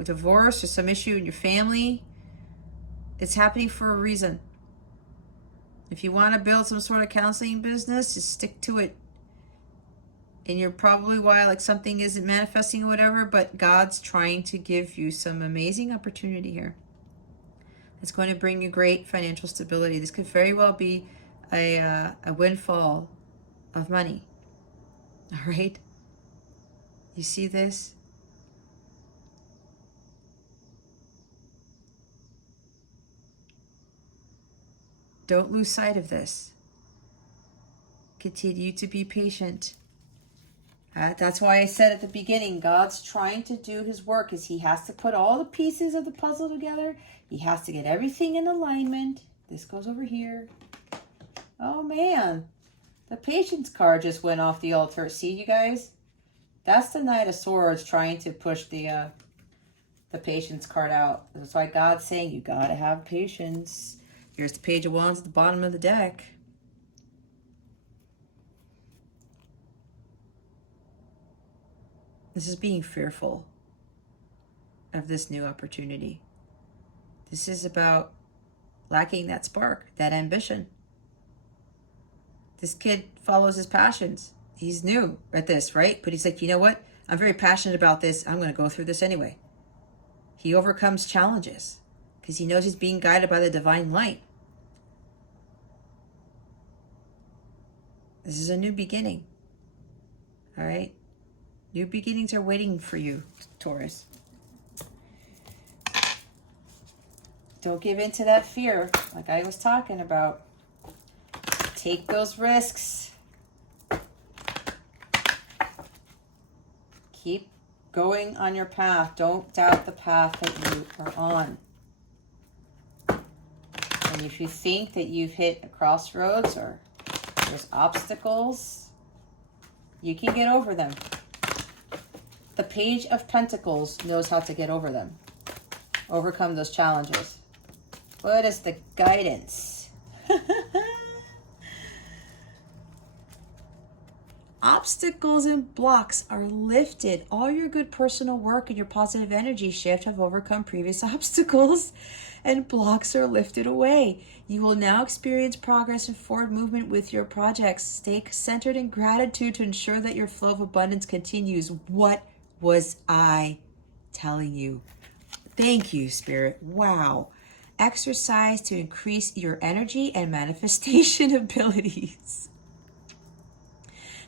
divorce or some issue in your family, it's happening for a reason. If you want to build some sort of counseling business, just stick to it. And you're probably why like something isn't manifesting or whatever, but God's trying to give you some amazing opportunity here. It's going to bring you great financial stability. This could very well be a windfall of money. All right? You see this? Don't lose sight of this. Continue to be patient. That's why I said at the beginning, God's trying to do his work is he has to put all the pieces of the puzzle together. He has to get everything in alignment. This goes over here. Oh man, the patience card just went off the altar. See, you guys? That's the Knight of Swords trying to push the patience card out. That's why God's saying you gotta have patience. Here's the Page of Wands at the bottom of the deck. This is being fearful of this new opportunity. This is about lacking that spark, that ambition. This kid follows his passions. He's new at this, right? But he's like, you know what? I'm very passionate about this. I'm going to go through this anyway. He overcomes challenges because he knows he's being guided by the divine light. This is a new beginning. All right? New beginnings are waiting for you, Taurus. Don't give in to that fear, like I was talking about. Take those risks. Keep going on your path. Don't doubt the path that you are on. And if you think that you've hit a crossroads or there's obstacles, you can get over them. The Page of Pentacles knows how to get over them. Overcome those challenges. What is the guidance? Obstacles and blocks are lifted. All your good personal work and your positive energy shift have overcome previous obstacles, and blocks are lifted away. You will now experience progress and forward movement with your projects. Stay centered in gratitude to ensure that your flow of abundance continues. What was I telling you? Thank you, Spirit. Wow. Exercise to increase your energy and manifestation abilities.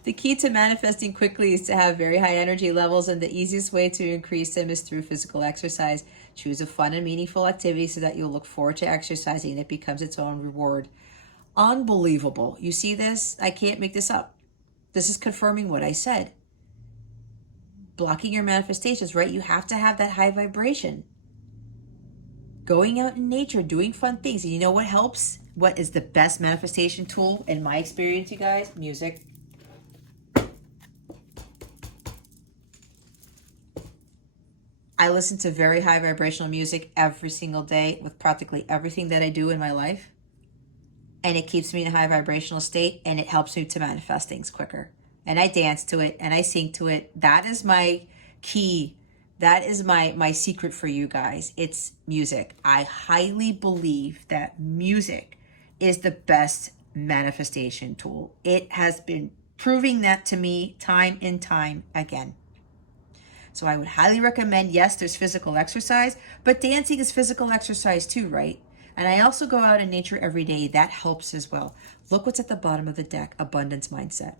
The key to manifesting quickly is to have very high energy levels, and the easiest way to increase them is through physical exercise. Choose a fun and meaningful activity so that you'll look forward to exercising and it becomes its own reward. Unbelievable. You see this? I can't make this up. This is confirming what I said. Blocking your manifestations, right? You have to have that high vibration. Going out in nature, doing fun things. And you know what helps? What is the best manifestation tool in my experience, you guys? Music. I listen to very high vibrational music every single day with practically everything that I do in my life. And it keeps me in a high vibrational state, and it helps me to manifest things quicker. And I dance to it and I sing to it. That is my key. That is my secret for you guys. It's music. I highly believe that music is the best manifestation tool. It has been proving that to me time and time again. So I would highly recommend, yes, there's physical exercise, but dancing is physical exercise too, right? And I also go out in nature every day. That helps as well. Look what's at the bottom of the deck, abundance mindset.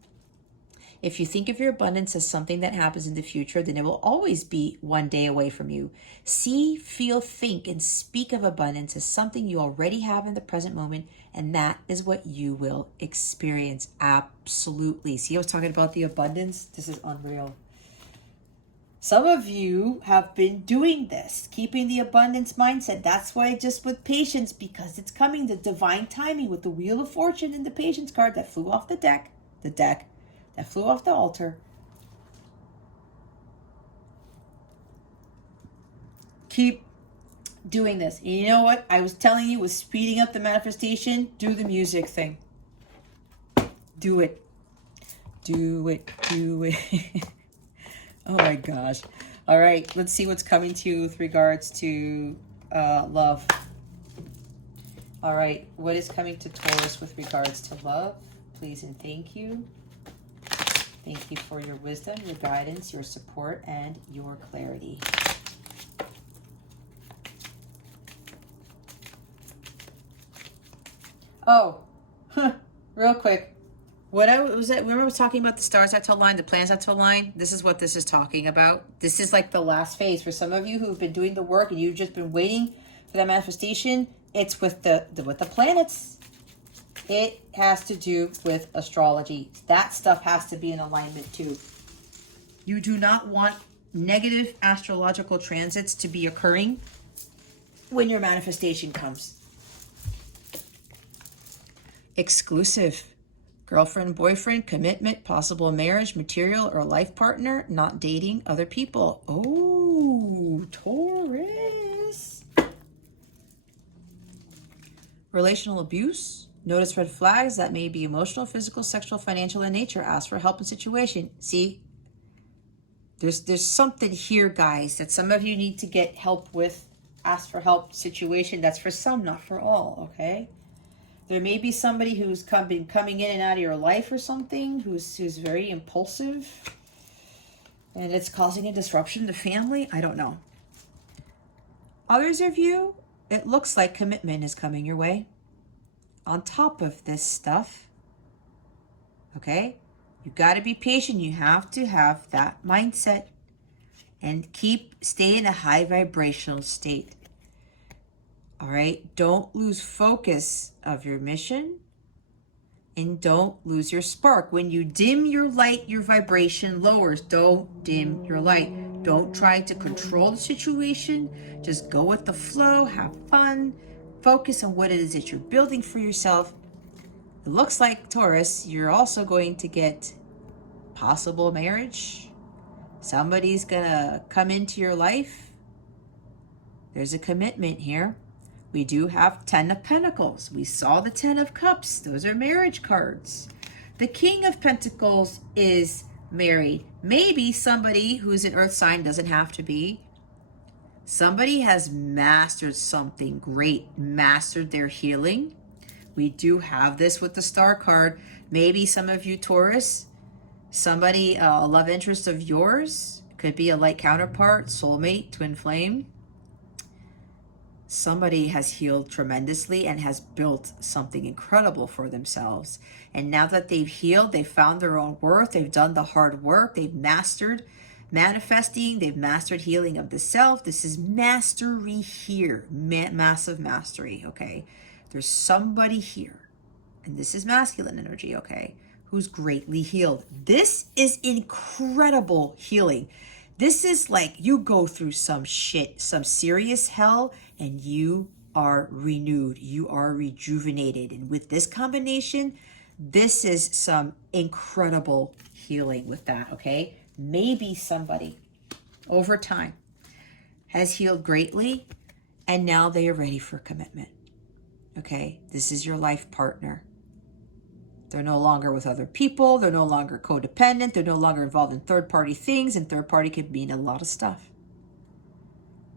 If you think of your abundance as something that happens in the future, then it will always be one day away from you. See, feel, think, and speak of abundance as something you already have in the present moment, and that is what you will experience. Absolutely. See, I was talking about the abundance. This is unreal. Some of you have been doing this, keeping the abundance mindset. That's why just with patience, because it's coming, the divine timing with the Wheel of Fortune and the patience card that flew off the deck that flew off the altar. Keep doing this. And you know what? I was telling you, was speeding up the manifestation. Do the music thing. Do it. Do it. Do it. Oh my gosh. All right. Let's see what's coming to you with regards to love. All right. What is coming to Taurus with regards to love? Please and thank you. Thank you for your wisdom, your guidance, your support, and your clarity. Oh, real quick. What I was that? Remember I was talking about the stars have to align, the planets have to align. This is what this is talking about. This is like the last phase for some of you who've been doing the work and you've just been waiting for that manifestation. It's with the planets. It has to do with astrology. That stuff has to be in alignment too. You do not want negative astrological transits to be occurring when your manifestation comes. Exclusive. Girlfriend, boyfriend, commitment, possible marriage, material or life partner, not dating other people. Oh, Taurus. Relational abuse. Notice red flags that may be emotional, physical, sexual, financial in nature. Ask for help in situation. See, there's something here, guys, that some of you need to get help with. Ask for help situation. That's for some, not for all, okay? There may be somebody who's been coming in and out of your life or something, who's very impulsive, and it's causing a disruption in the family. I don't know. Others of you, it looks like commitment is coming your way. On top of this stuff, okay? You got to be patient. You have to have that mindset and stay in a high vibrational state. All right, don't lose focus of your mission and don't lose your spark. When you dim your light, your vibration lowers. Don't dim your light. Don't try to control the situation. Just go with the flow, have fun, focus on what it is that you're building for yourself. It looks like, Taurus, you're also going to get possible marriage. Somebody's gonna come into your life. There's a commitment here. We do have 10 of Pentacles. We saw the 10 of Cups. Those are marriage cards. The King of Pentacles is married. Maybe somebody who's an earth sign, doesn't have to be. Somebody has mastered something great, mastered their healing. We do have this with the Star card. Maybe some of you Taurus, somebody, a love interest of yours, could be a light counterpart, soulmate, twin flame. Somebody has healed tremendously and has built something incredible for themselves. And now that they've healed, they've found their own worth, they've done the hard work, they've mastered manifesting, they've mastered healing of the self. This is mastery here, massive mastery, okay? There's somebody here, and this is masculine energy, okay, who's greatly healed. This is incredible healing. This is like you go through some shit, some serious hell, and you are renewed. You are rejuvenated. And with this combination, this is some incredible healing with that, okay? Maybe somebody over time has healed greatly, and now they are ready for commitment, okay? This is your life partner. They're no longer with other people. They're no longer codependent. They're no longer involved in third-party things, and third-party can mean a lot of stuff.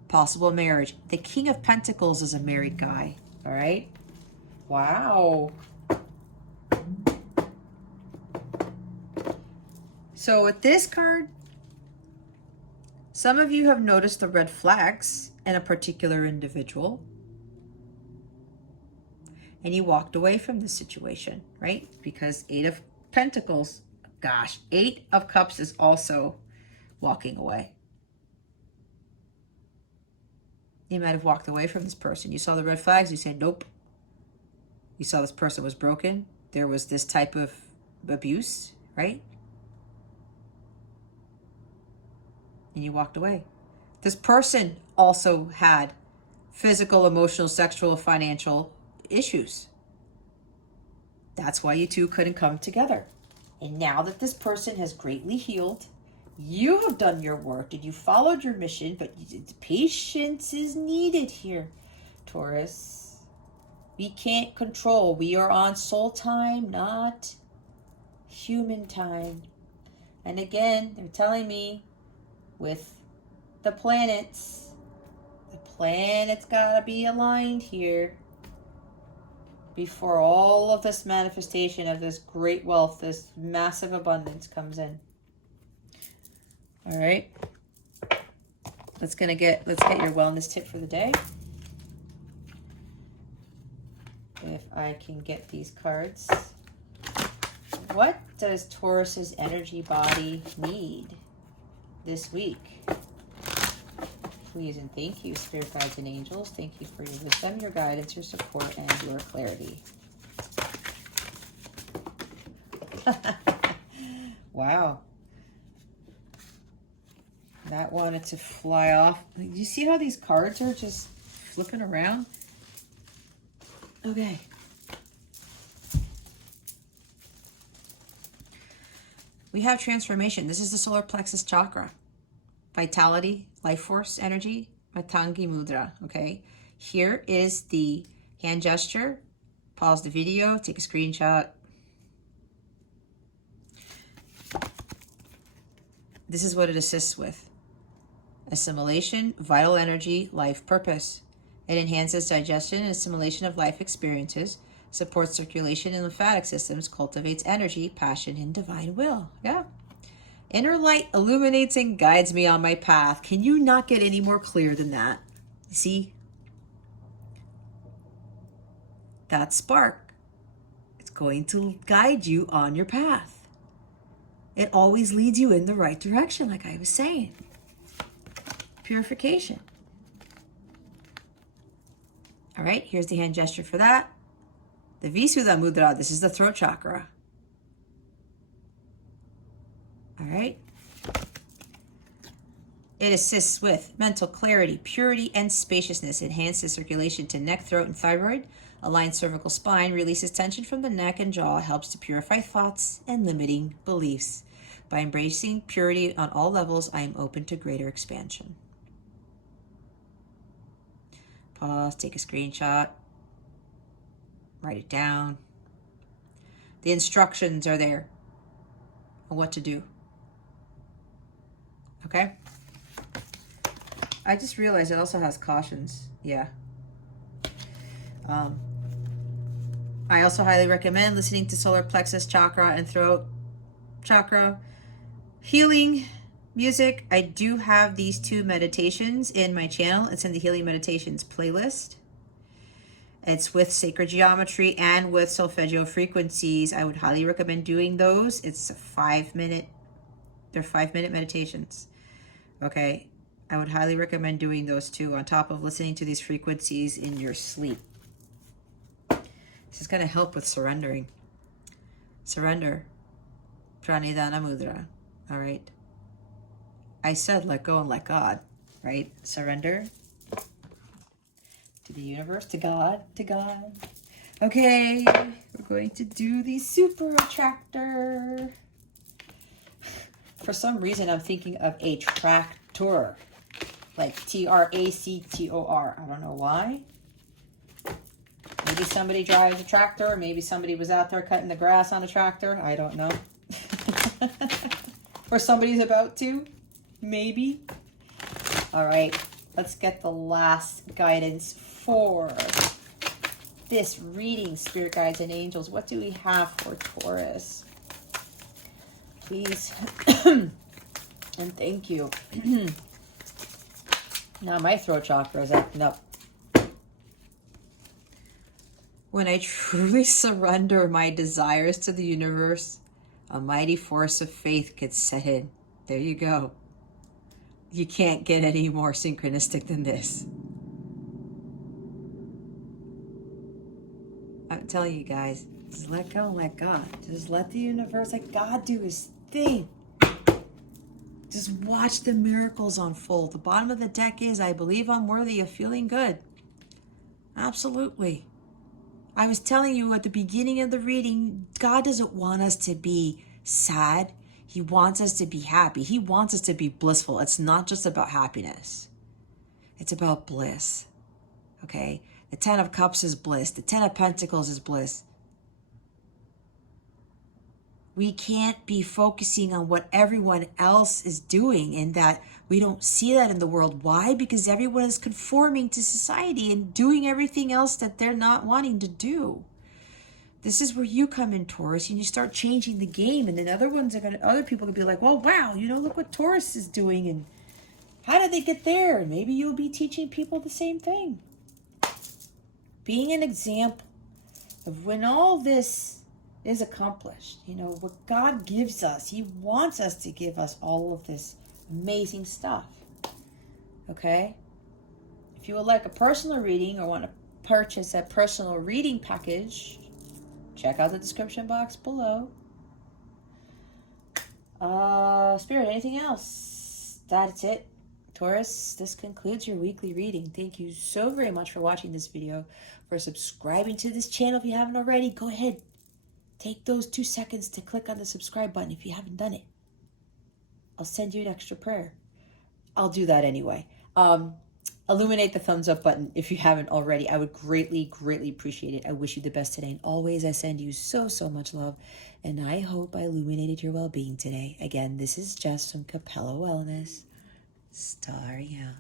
Possible marriage. The King of Pentacles is a married guy, all right? Wow. So with this card, some of you have noticed the red flags in a particular individual, and you walked away from the situation, right? Because 8 of Pentacles, gosh, 8 of Cups is also walking away. You might have walked away from this person. You saw the red flags, you said, nope. You saw this person was broken. There was this type of abuse, right? And you walked away. This person also had physical, emotional, sexual, financial issues. That's why you two couldn't come together. And now that this person has greatly healed, You have done your work and you followed your mission, but patience is needed here, Taurus. We can't control. We are on soul time, not human time. And again, they're telling me with the planets gotta be aligned here before all of this manifestation of this great wealth, this massive abundance comes in. All right. Let's get your wellness tip for the day. If I can get these cards. What does Taurus's energy body need this week? Please and thank you, spirit guides and angels. Thank you for your wisdom, your guidance, your support, and your clarity. Wow. That wanted to fly off. You see how these cards are just flipping around? Okay. We have transformation. This is the solar plexus chakra. Vitality, life force, energy, Matangi Mudra, okay? Here is the hand gesture. Pause the video, take a screenshot. This is what it assists with. Assimilation, vital energy, life purpose. It enhances digestion and assimilation of life experiences, supports circulation and lymphatic systems, cultivates energy, passion, and divine will. Yeah. Inner light illuminates and guides me on my path. Can you not get any more clear than that? See? That spark. It's going to guide you on your path. It always leads you in the right direction, like I was saying. Purification. All right, here's the hand gesture for that. The Visuddha Mudra, this is the throat chakra. All right. It assists with mental clarity, purity, and spaciousness. Enhances circulation to neck, throat, and thyroid. Aligns cervical spine. Releases tension from the neck and jaw. Helps to purify thoughts and limiting beliefs. By embracing purity on all levels, I am open to greater expansion. Pause, take a screenshot. Write it down. The instructions are there on what to do. Okay? I just realized it also has cautions. Yeah. I also highly recommend listening to solar plexus chakra and throat chakra healing music. I do have these two meditations in my channel. It's in the Healing Meditations playlist. It's with sacred geometry and with solfeggio frequencies. I would highly recommend doing those. It's a 5-minute, they're 5-minute meditations. Okay, I would highly recommend doing those too, on top of listening to these frequencies in your sleep. This is going to help with surrendering. Surrender. Pranidhana Mudra. All right. I said let go and let God, right? Surrender to the universe, to God, to God. Okay, we're going to do the super attractor. For some reason, I'm thinking of a tractor, like Tractor. I don't know why. Maybe somebody drives a tractor, or maybe somebody was out there cutting the grass on a tractor. I don't know. Or somebody's about to. Maybe. All right, let's get the last guidance for this reading, spirit guides and angels. What do we have for Taurus? Please. And thank you. Now my throat chakra is acting up. When I truly surrender my desires to the universe, a mighty force of faith gets set in. There you go. You can't get any more synchronistic than this. I'm telling you guys, just let go and let God. Just let the universe, let God do his thing. Just watch the miracles unfold. The bottom of the deck is, I believe I'm worthy of feeling good. Absolutely. I was telling you at the beginning of the reading, God doesn't want us to be sad. He wants us to be happy. He wants us to be blissful. It's not just about happiness. It's about bliss. Okay? The 10 of Cups is bliss. The 10 of Pentacles is bliss. We can't be focusing on what everyone else is doing, and that we don't see that in the world. Why? Because everyone is conforming to society and doing everything else that they're not wanting to do. This is where you come in, Taurus, and you start changing the game, and then other people will be like, well, wow, look what Taurus is doing, and how did they get there? And maybe you'll be teaching people the same thing. Being an example of when all this is accomplished, what God gives us. He wants us to give us all of this amazing stuff. Okay? If you would like a personal reading or want to purchase a personal reading package, check out the description box below. Spirit, anything else? That's it. Taurus, this concludes your weekly reading. Thank you so very much for watching this video, for subscribing to this channel. If you haven't already, go ahead. Take those 2 seconds to click on the subscribe button if you haven't done it. I'll send you an extra prayer. I'll do that anyway. Illuminate the thumbs up button if you haven't already. I would greatly, greatly appreciate it. I wish you the best today. And always, I send you so, so much love. And I hope I illuminated your well-being today. Again, this is Jess from Capella Wellness. Starry out.